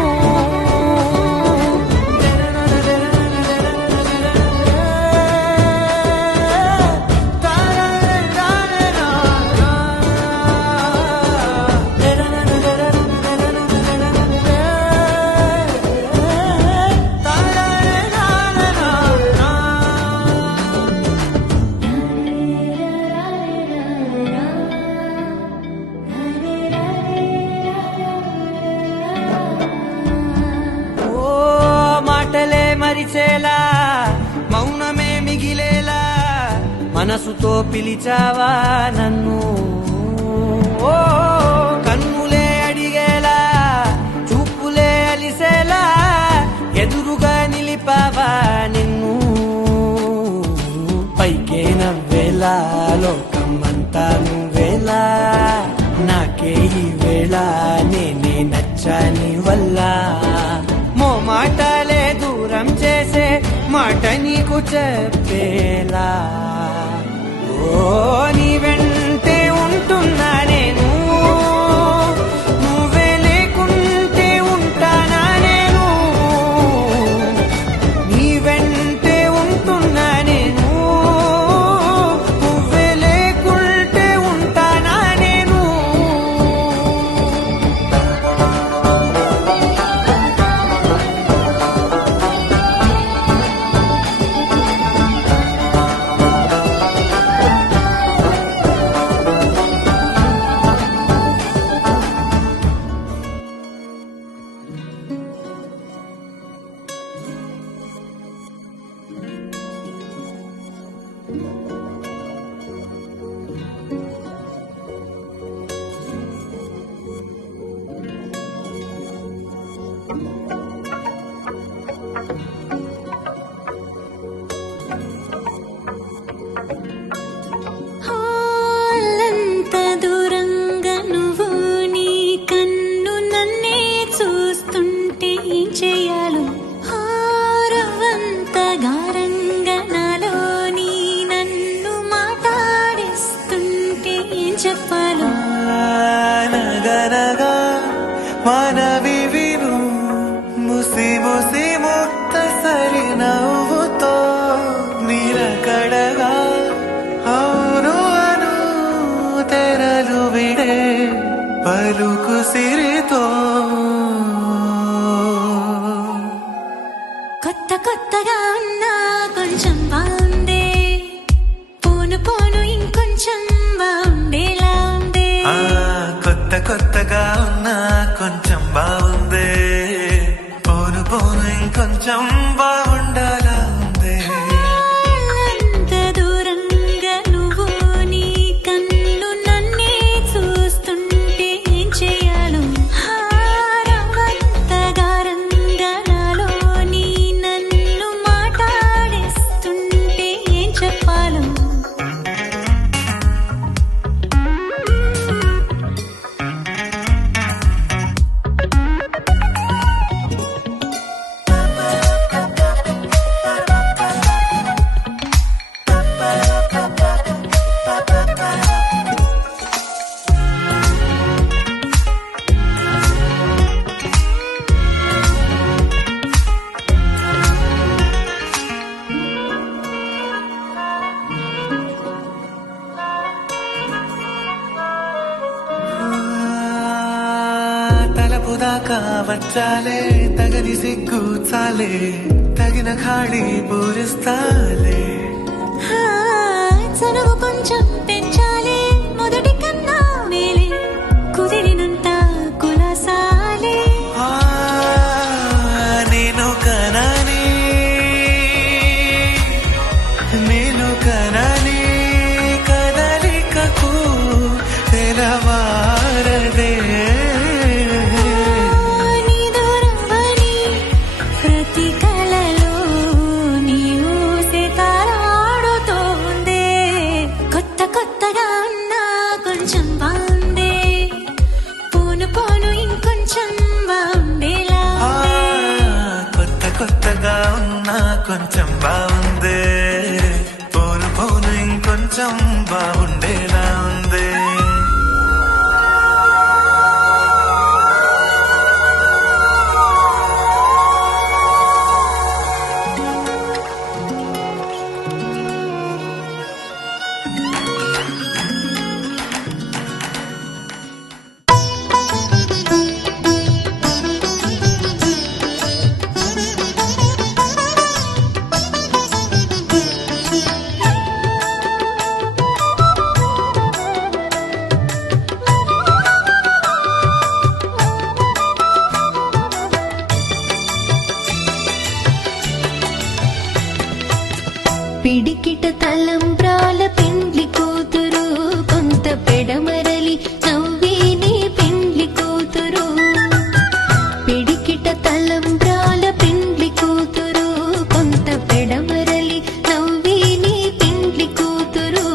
ఓ మాటలే మరిచేలా మౌనమే మిగిలేలా మనసుతో పిలిచావా నన్ను ఓ కన్నులే అడిగేలా చూపులే అలిసేలా ఎదురుగా నిలిపావా నిన్ను పైకే నవ్వేలా లోకం అంతా నువ్వేలా నాకే ఈ వేళ నేనే నచ్చాని వల్ల మో మాటలే దూరం చేసే మాట నీకు చెప్పేలా ఓ నీ వెంటే ఉంటున్నా నేను నువ్వే లేకుంటే ఉంటానా నేను నీ వెంటే ఉంటున్నా నేను నువ్వే లేకుంటే ఉంటానా నేను హాలంత దూరంగా నువ్వు నీ కన్ను నన్నే చూస్తుంటే ఏం చేయాలో హారవంత గారంగా నాలో నీ నన్ను మాట్లాడిస్తుంటే ఏం చెప్పాలో నగనగా మనవి విను ముసి ముసి ముక్త సరి నవ్వుతో నిరకడగా అవును అను తెరలు విడే పలుకు సిరితో ఇంకొంచెం బాగుండాలా ఉందే అంత దూరంగా నువ్వు నీ కన్ను నన్నే చూస్తుంటే ఏం చేయాలో రంగంతగా రంగా నాలో నీ నన్ను మాట్లాడేస్తుంటే ఏం చెప్పాలో తలపు దాకా వచ్చాలే తగని సిగ్గు చాలే తగిన ఖాళీ పూరిస్తాలే చనువు కొంచెం పెంచాలే మొదటి కన్నా మేలే కుదిరినంత కులాసాలే ఆ, నేను కనని కదలికకు తెలవారదే నీ దూరమని ప్రతి కలలో నీ ఊసే తారాడుతోందే కొత్త కొత్తగా ఉన్నా కొంచెం బాగుందే పోను పోను ఇంకొంచెం బాగుండేలా కొత్త కొత్తగా ఉన్నా కొంచెం బాగుందే పోను పోను ఇంకొంచెం బాగుండేలా ఉందే పిడికిట తలంబ్రాల పెండ్లి కూతురు కొంత పెడమరలి నవ్వేనే పెండ్లి కూతురు పిడికిట తలంబ్రాల పెండ్లి కూతురు కొంత పెడమరలి నవ్వేనే పెండ్లి కూతురు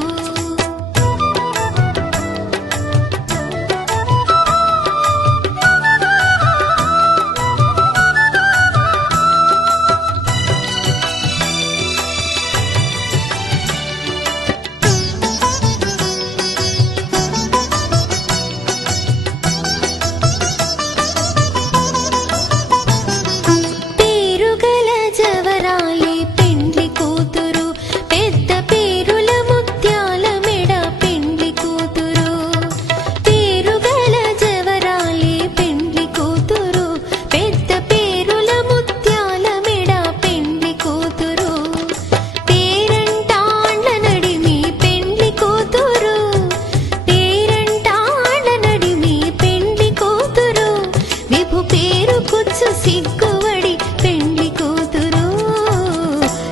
పేరుగల జవరాలి పెండ్లి కూతురు పెద్ద పేరుల ముత్యాల మెడ పెండ్లి కూతురు పేరుగల జవరాలి పెండ్లి కూతురు పెద్ద పేరుల ముత్యాల మెడ పెండ్లి కూతురు పేరంటాళ్ళ నడిమి పెండ్లి కూతురు పేరంటాళ్ళ నడిమి పెండ్లి కూతురు విభు పేరు కుచ్చు సిగ్గువడి పెండ్లి కూతురు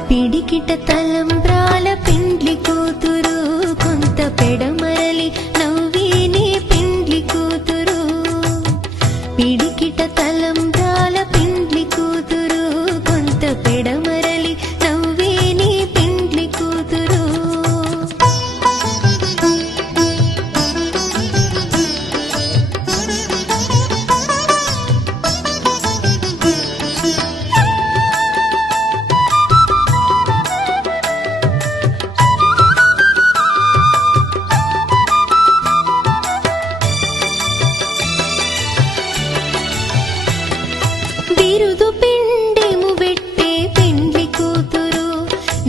పిడికిట తలంబ్రాల పెండ్లి కూతురు కొంత పెడమరలి నవ్వేనే పెండ్లి కూతురు పిడికిట తలంబ్రాల పెండ్లి కూతురు కొంత పెడమరలి నవ్వేనే పెండ్లి కూతురు బిరుదు పిండెము పెట్టే పెండ్లి కూతురు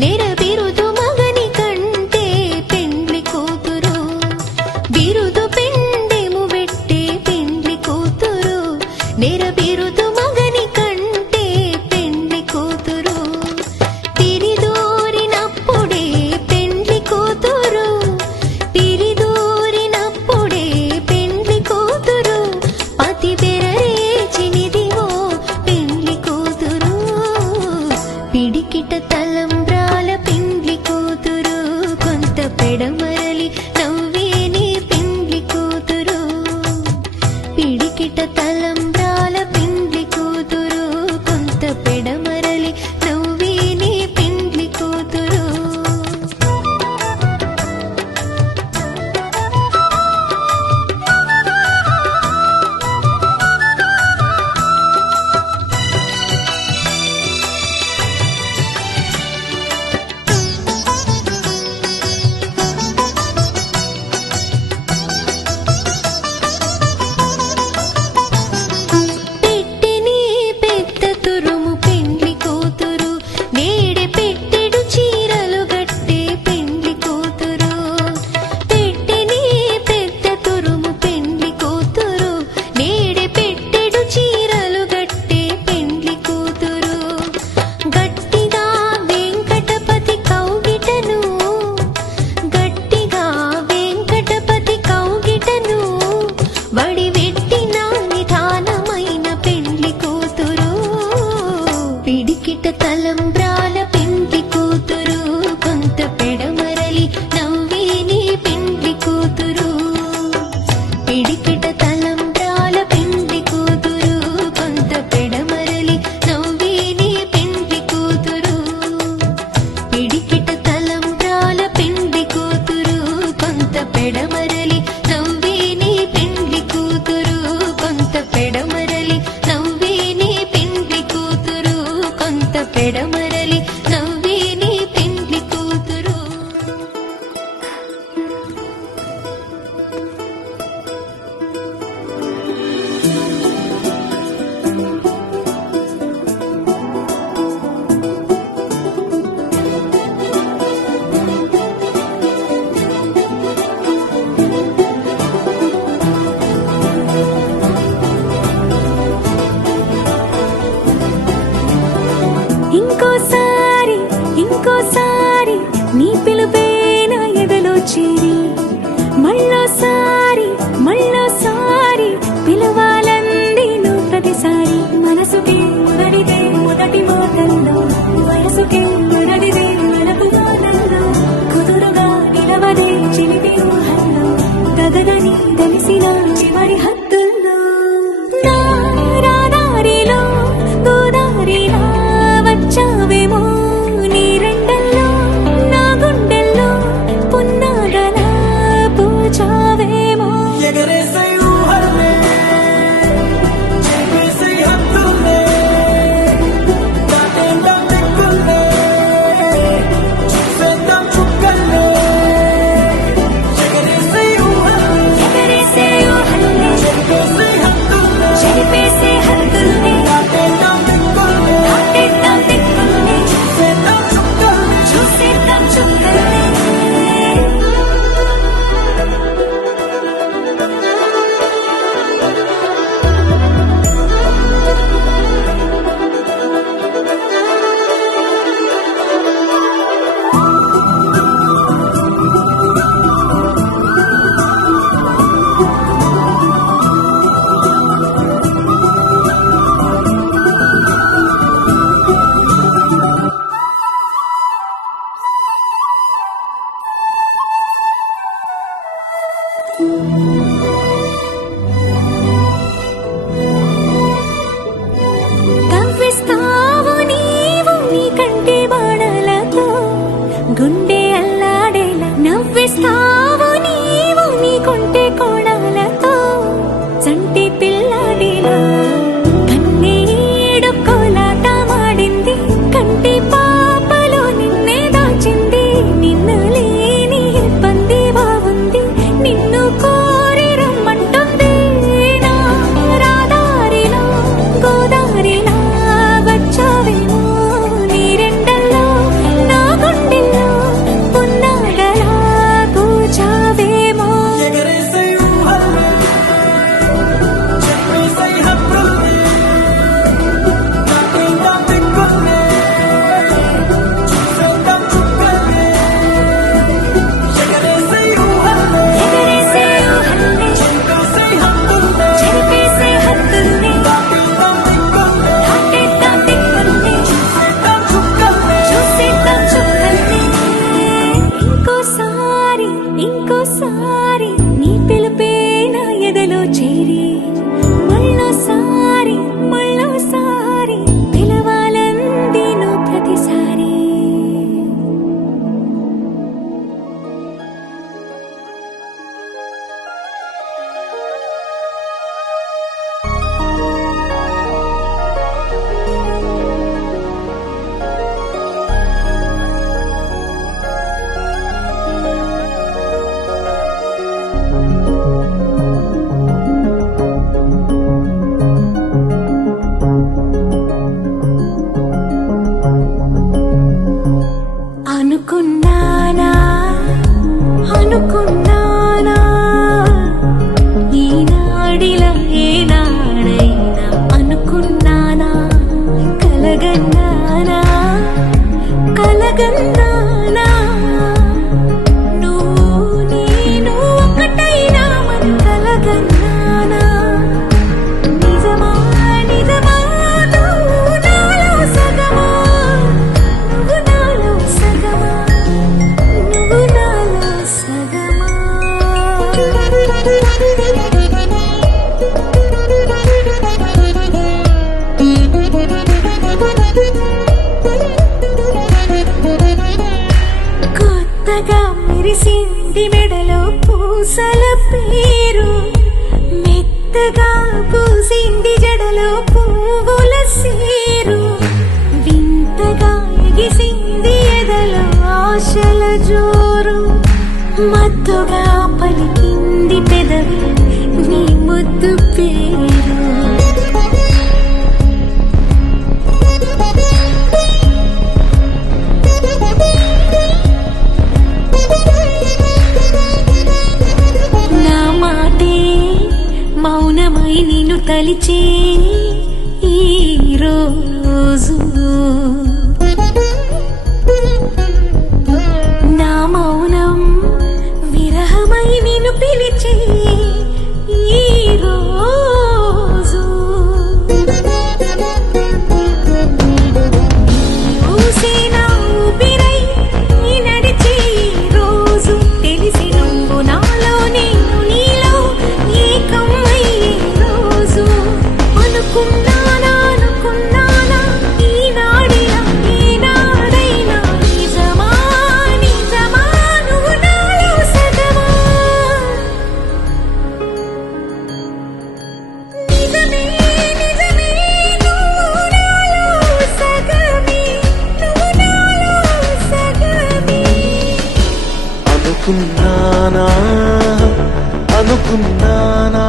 నెర బిరుదు మగని కంటే పెండ్లి కూతురు బిరుదు పిండెము పెట్టే పెండ్లి కూతురు నెర బిరుదు మగని కంటే పెండ్లి కూతురు పిరిదోరినప్పుడే పెండ్లి కూతురు పిరిదోరినప్పుడే పెండ్లి కూతురు పతి బెరరేచినిదివో పెండ్లి కూతురు తలంబ్రాల పెండ్లి కూతురు కొంత పెడమరలి నవ్వే నీ పెండ్లి కూతురు పిడికిట తలంబ్రాల పెండ్లి కూతురు కొంత పెడమరలి నవ్వే నీ పెండ్లి కూతురు పిడికిట తలంబ్రాల పెండ్లి కూతురు కొంత పెడమరలి నవ్వే నీ పెండ్లి కూతురు కొంత పెడమరలి నవ్వే నీ పెండ్లి కూతురు కొంత పెడమరలి నవ్వే నీ పెండ్లి కూతురు ఇంకోసారి ఇంకోసారి నీ పిలుపే నా ఎదలో చేరి మళ్ళోసారి మళ్ళోసారి పిలవాలంది నువ్వు ప్రతిసారి మనసుకి మొదటిదే మొదటి మాటల్లో వయసుకి మొదటిదే మనకు మాటల్లో కుదురుగా నిలవదే చిలిపి ఊహల్లో గగనని తెలిసిన చివరి హద్దుల్లో నా రాదారిలో గోదారిలా వచ్చావేమో నీ రెండల్లో నా గుండెల్లో పున్నాగలా పూచావేమో ఎగరేసే ఊహల్లే చేసే హద్దుల్లే దాటేందో దిక్కుల్లే మెరిసింది మెడలో పూసల పేరు, మెత్తగా పూసింది జడలో పువ్వుల సేరు, వింతగా ఎగిసింది ఎదలో ఆశల జోరు, మత్తుగా పలికింది పెదవి నీ ముద్దు పేరు. నా మాటే మౌనమై నిన్ను తలిచే ఈ రోజు, నా మౌనం విరహమై నిన్ను పిలిచే ఈ రోజు. ఊసే నా ఊపిరై నడిచే ఈ రోజు, తెలిసి నువ్వు నాలో నేను నీలో ఏకమయ్యే రోజు. అనుకున్నానా ఈనాడిలా ఈనాడైనా నిజమా నిజమా నువ్వు నాలో సగమా, నిజమే నిజమే నువ్వు నాలో సగమే, నువ్వు నాలో సగమే. అనుకున్నానా అనుకున్నానా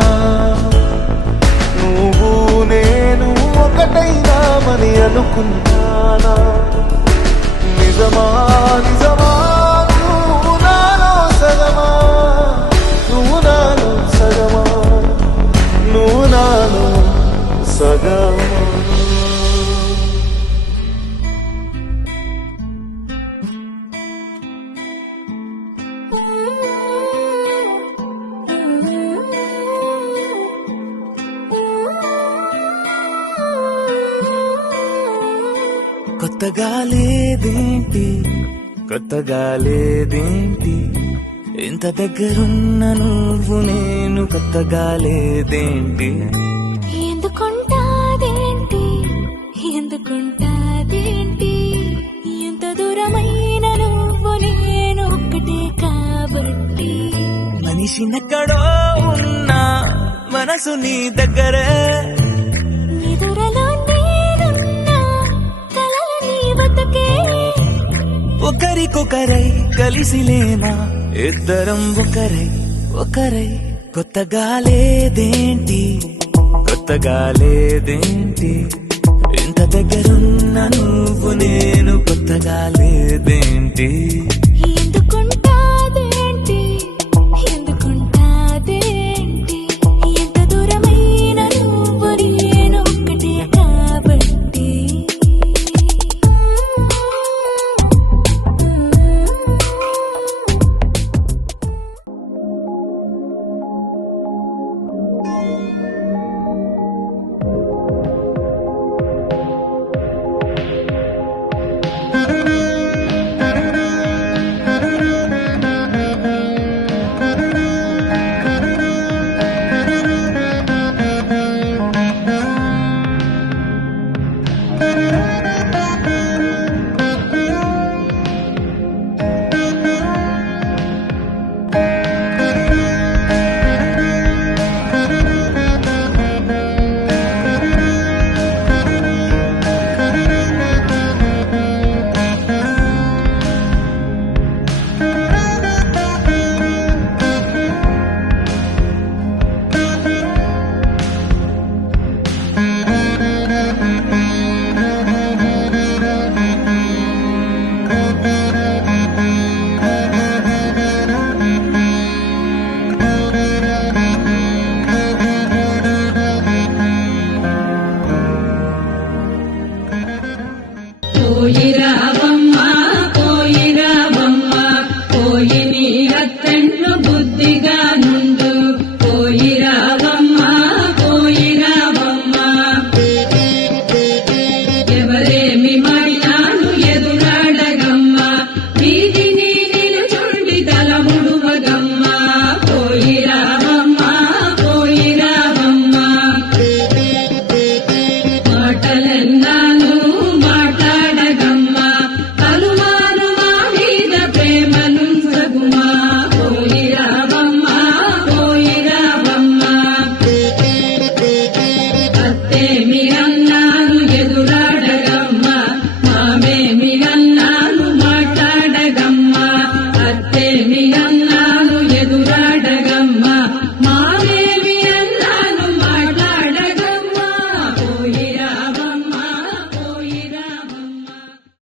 నువ్వు నేను ఒకటైనామని అనుకున్నానా, నిజమా నిజమా నువ్వు నాలో సగమా, నువ్వు నాలో సగమా, నువ్వు నాలో సగమా. కొత్తగా లేదేంటి కొత్తగా లేదేంటి, ఇంత దగ్గరున్న నువ్వు నేను కొత్తగా లేదేంటి. ఎందుకుంటాదేంటి ఎందుకుంటాదేంటి, ఎంత దూరమైన నువ్వు నేను ఒక్కటే కాబట్టి. మనిషినెక్కడో ఉన్నా మనసు నీ దగ్గరే, నిదురలో నేనున్నా కలలు నీ బతుకే. ఒకరికొకరై కలిసిలేనా ఇద్దరం ఒకరై ఒకరై. కొత్తగా లేదేంటి కొత్తగా లేదేంటి, ఇంత దగ్గరున్న నువ్వు నేను కొత్తగా లేదేంటి. ఎందుకుంటాదేంటి ఎందుకుంటాదేంటి, ఎంత దూరమైన నువ్వు నేను ఒక్కటే కాబట్టి. పోయిరావా